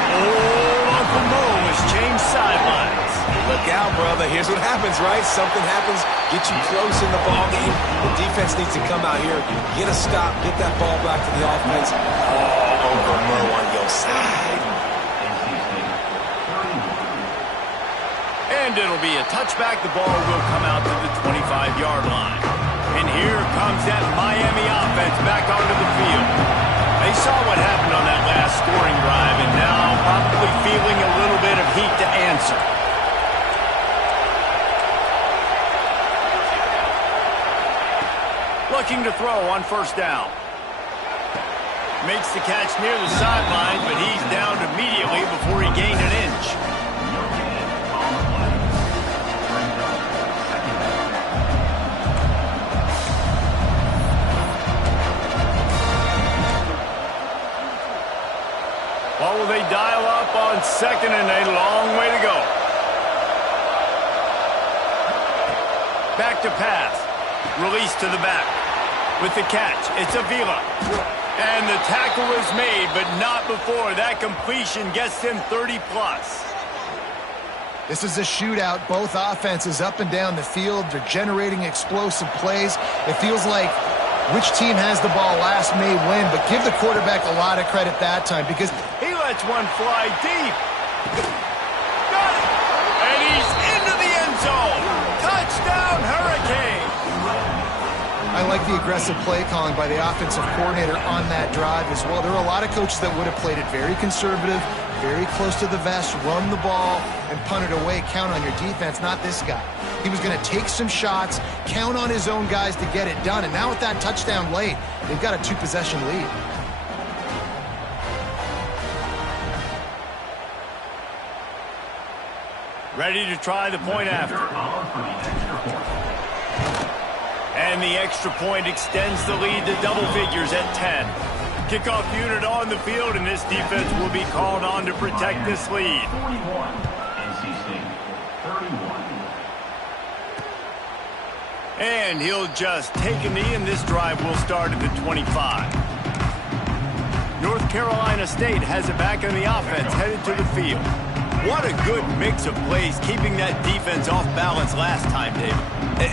Oh, Uncle Mo has changed sidelines. Look out, brother. Here's what happens, right? Something happens, get you close in the ball game. The defense needs to come out here, get a stop, get that ball back to the offense. All over Mo on your side. And it'll be a touchback. The ball will come out to the 25-yard line. And here comes that Miami offense back onto the field. They saw what happened on that last scoring drive, and now probably feeling a little bit of heat to answer. Looking to throw on 1st down. Makes the catch near the sideline, but he's down immediately before he gained an inch. What will they dial up on 2nd and a long way to go? Back to pass. Release to the back. With the catch, it's Avila. And the tackle is made, but not before that completion gets them 30-plus. This is a shootout. Both offenses up and down the field. They're generating explosive plays. It feels like which team has the ball last may win, but give the quarterback a lot of credit that time because he lets one fly deep. Got it! And he's into the end zone. Touchdown, Hurricane! I like the aggressive play calling by the offensive coordinator on that drive as well. There are a lot of coaches that would have played it very conservative, very close to the vest, run the ball, and punt it away. Count on your defense, not this guy. He was going to take some shots, count on his own guys to get it done. And now with that touchdown late, they've got a 2-possession lead. Ready to try the point after. And the extra point extends the lead to double figures at 10. Kickoff unit on the field, and this defense will be called on to protect this lead. 41, NC State, 31. And he'll just take a knee, and this drive will start at the 25. North Carolina State has it back on the offense, headed to the field. What a good mix of plays, keeping that defense off balance last time, David.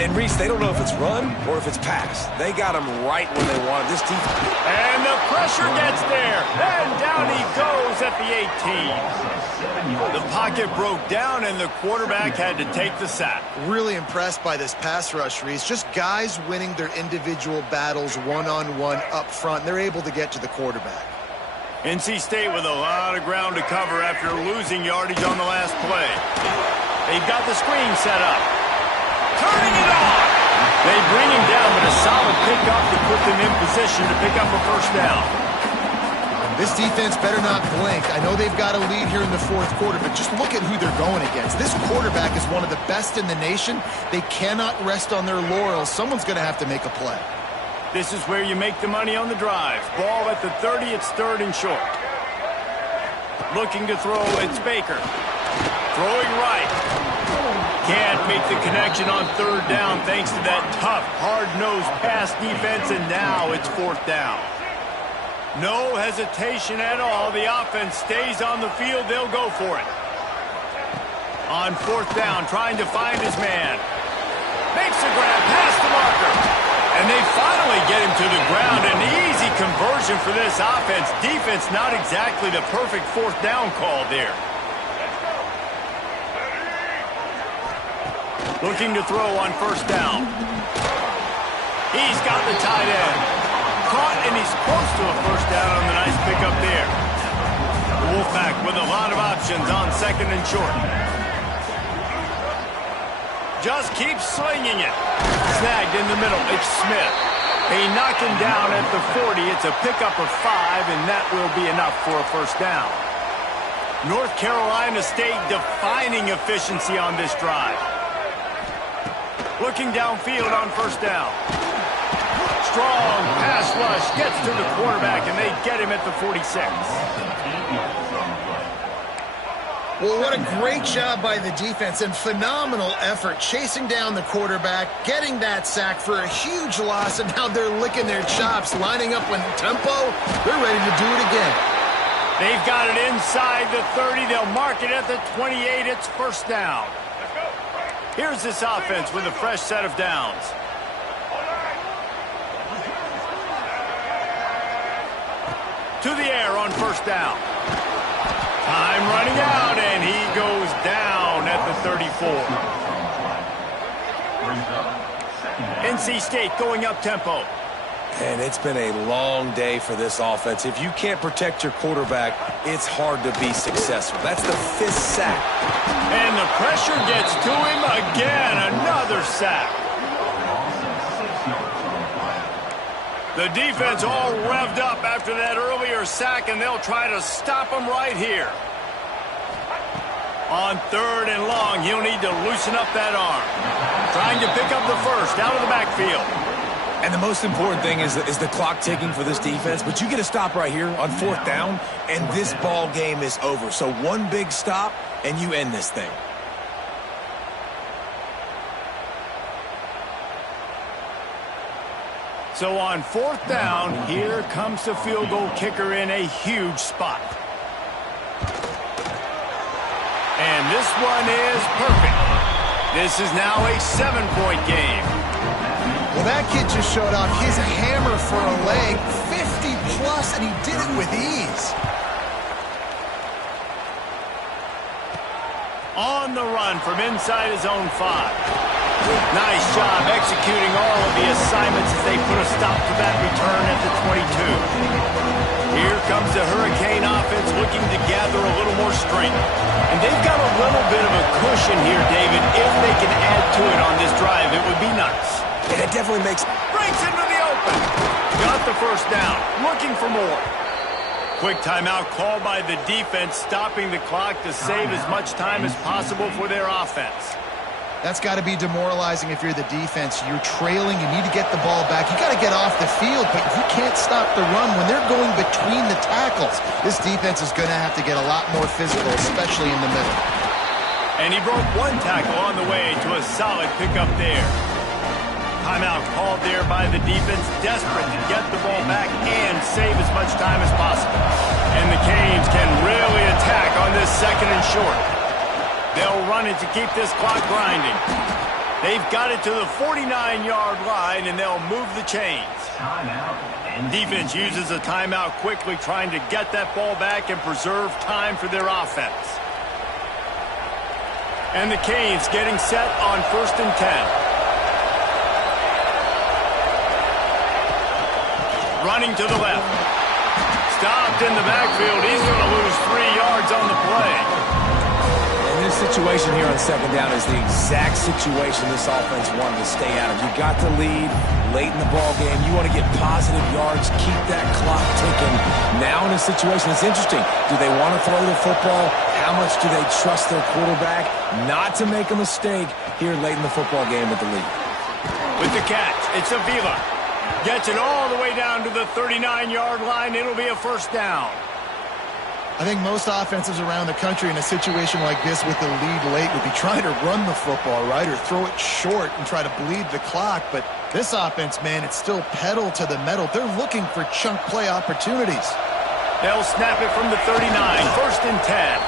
And Reese, they don't know if it's run or if it's pass. They got him right when they wanted this defense. And the pressure gets there. And down he goes at the 18. The pocket broke down, and the quarterback had to take the sack. Really impressed by this pass rush, Reese. Just guys winning their individual battles one-on-one up front. They're able to get to the quarterback. NC State with a lot of ground to cover after losing yardage on the last play. They've got the screen set up. Turning it on! They bring him down, but a solid pickup to put them in position to pick up a first down. This defense better not blink. I know they've got a lead here in the fourth quarter, but just look at who they're going against. This quarterback is one of the best in the nation. They cannot rest on their laurels. Someone's going to have to make a play. This is where you make the money on the drive. Ball at the 30, it's third and short. Looking to throw, it's Baker. Throwing right. Can't make the connection on third down thanks to that tough, hard-nosed pass defense, and now it's fourth down. No hesitation at all. The offense stays on the field. They'll go for it. On fourth down, trying to find his man. Makes a grab past the marker. And they finally get him to the ground. An easy conversion for this offense. Defense not exactly the perfect fourth down call there. Looking to throw on first down. He's got the tight end. Caught, and he's close to a first down on the nice pickup there. The Wolfpack with a lot of options on second and short. Just keeps slinging it. Snagged in the middle. It's Smith. They knock him down at the 40. It's a pickup of 5, and that will be enough for a first down. North Carolina State defining efficiency on this drive. Looking downfield on first down. Strong pass rush gets to the quarterback, and they get him at the 46. Well, what a great job by the defense and phenomenal effort chasing down the quarterback, getting that sack for a huge loss, and now they're licking their chops, lining up with tempo. They're ready to do it again. They've got it inside the 30. They'll mark it at the 28. It's first down. Here's this offense with a fresh set of downs. To the air on first down. Time running out, and he goes down at the 34. NC State going up tempo. And it's been a long day for this offense. If you can't protect your quarterback, it's hard to be successful. That's the 5th sack. And the pressure gets to him again. Another sack. The defense all revved up after that earlier sack, and they'll try to stop him right here. On third and long, he'll need to loosen up that arm. Trying to pick up the first out of the backfield. And the most important thing is the clock ticking for this defense, but you get a stop right here on fourth down, and this ball game is over. So one big stop, and you end this thing. So on fourth down, here comes the field goal kicker in a huge spot. And this one is perfect. This is now a 7-point game. Well, that kid just showed off his hammer for a leg, 50-plus, and he did it with ease. On the run from inside his own 5. Nice job executing all of the assignments as they put a stop to that return at the 22. Here comes the Hurricane offense looking to gather a little more strength. And they've got a little bit of a cushion here, David. If they can add to it on this drive, it would be nice. Yeah, it definitely makes... Breaks into the open. Got the first down. Looking for more. Quick timeout called by the defense, stopping the clock to save as much time as possible for their offense. That's got to be demoralizing if you're the defense. You're trailing. You need to get the ball back. You got to get off the field, but you can't stop the run when they're going between the tackles. This defense is going to have to get a lot more physical, especially in the middle. And he broke one tackle on the way to a solid pickup there. Timeout called there by the defense, desperate to get the ball back and save as much time as possible. And the Canes can really attack on this second and short. They'll run it to keep this clock grinding. They've got it to the 49-yard line, and they'll move the chains. Defense uses a timeout quickly, trying to get that ball back and preserve time for their offense. And the Canes getting set on 1st and 10. Running to the left. Stopped in the backfield. He's going to lose 3 yards on the play. And this situation here on second down is the exact situation this offense wanted to stay out of. You got the lead late in the ball game. You want to get positive yards, keep that clock ticking. Now in a situation, it's interesting. Do they want to throw the football? How much do they trust their quarterback not to make a mistake here late in the football game with the lead? With the catch, it's Avila. Gets it all the way down to the 39-yard line. It'll be a first down. I think most offenses around the country in a situation like this with the lead late would be trying to run the football, right, or throw it short and try to bleed the clock. But this offense, man, it's still pedal to the metal. They're looking for chunk play opportunities. They'll snap it from the 39, 1st and 10.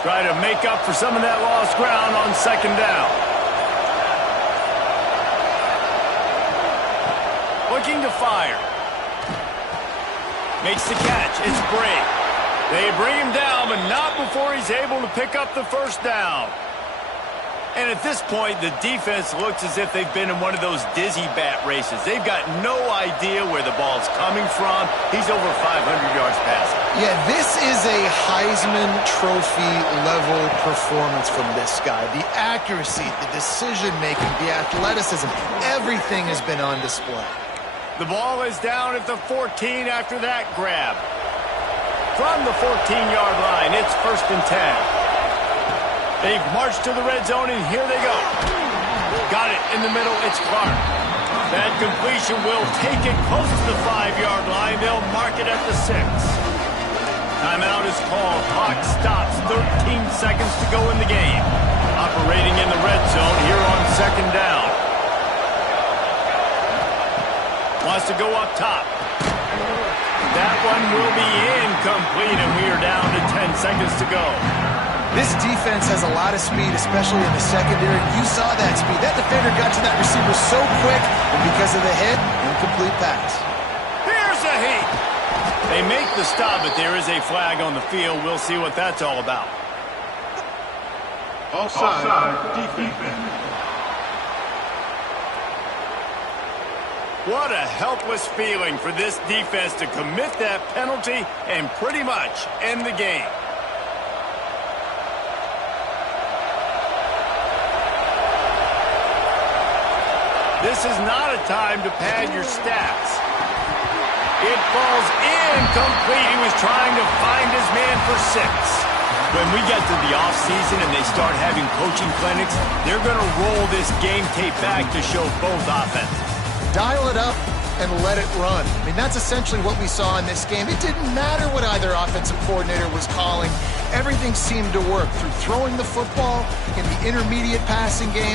Try to make up for some of that lost ground on second down. Looking to fire. Makes the catch. It's Bray. They bring him down, but not before he's able to pick up the first down. And at this point, the defense looks as if they've been in one of those dizzy bat races. They've got no idea where the ball's coming from. He's over 500 yards passing. Yeah, this is a Heisman Trophy level performance from this guy. The accuracy, the decision-making, the athleticism, everything has been on display. The ball is down at the 14 after that grab. From the 14-yard line, it's 1st and 10. They've marched to the red zone, and here they go. Got it in the middle. It's Clark. That completion will take it close to the 5-yard line. They'll mark it at the 6. Timeout is called. Clock stops. 13 seconds to go in the game. Operating in the red zone here on second down. Wants to go up top. That one will be incomplete, and we are down to 10 seconds to go. This defense has a lot of speed, especially in the secondary. You saw that speed. That defender got to that receiver so quick, and because of the hit, incomplete pass. Here's a hit. They make the stop, but there is a flag on the field. We'll see what that's all about. Offside defense. What a helpless feeling for this defense to commit that penalty and pretty much end the game. This is not a time to pad your stats. It falls incomplete. He was trying to find his man for 6. When we get to the offseason and they start having coaching clinics, they're going to roll this game tape back to show both offenses. Dial it up and let it run. I mean, that's essentially what we saw in this game. It didn't matter what either offensive coordinator was calling. Everything seemed to work through throwing the football in the intermediate passing game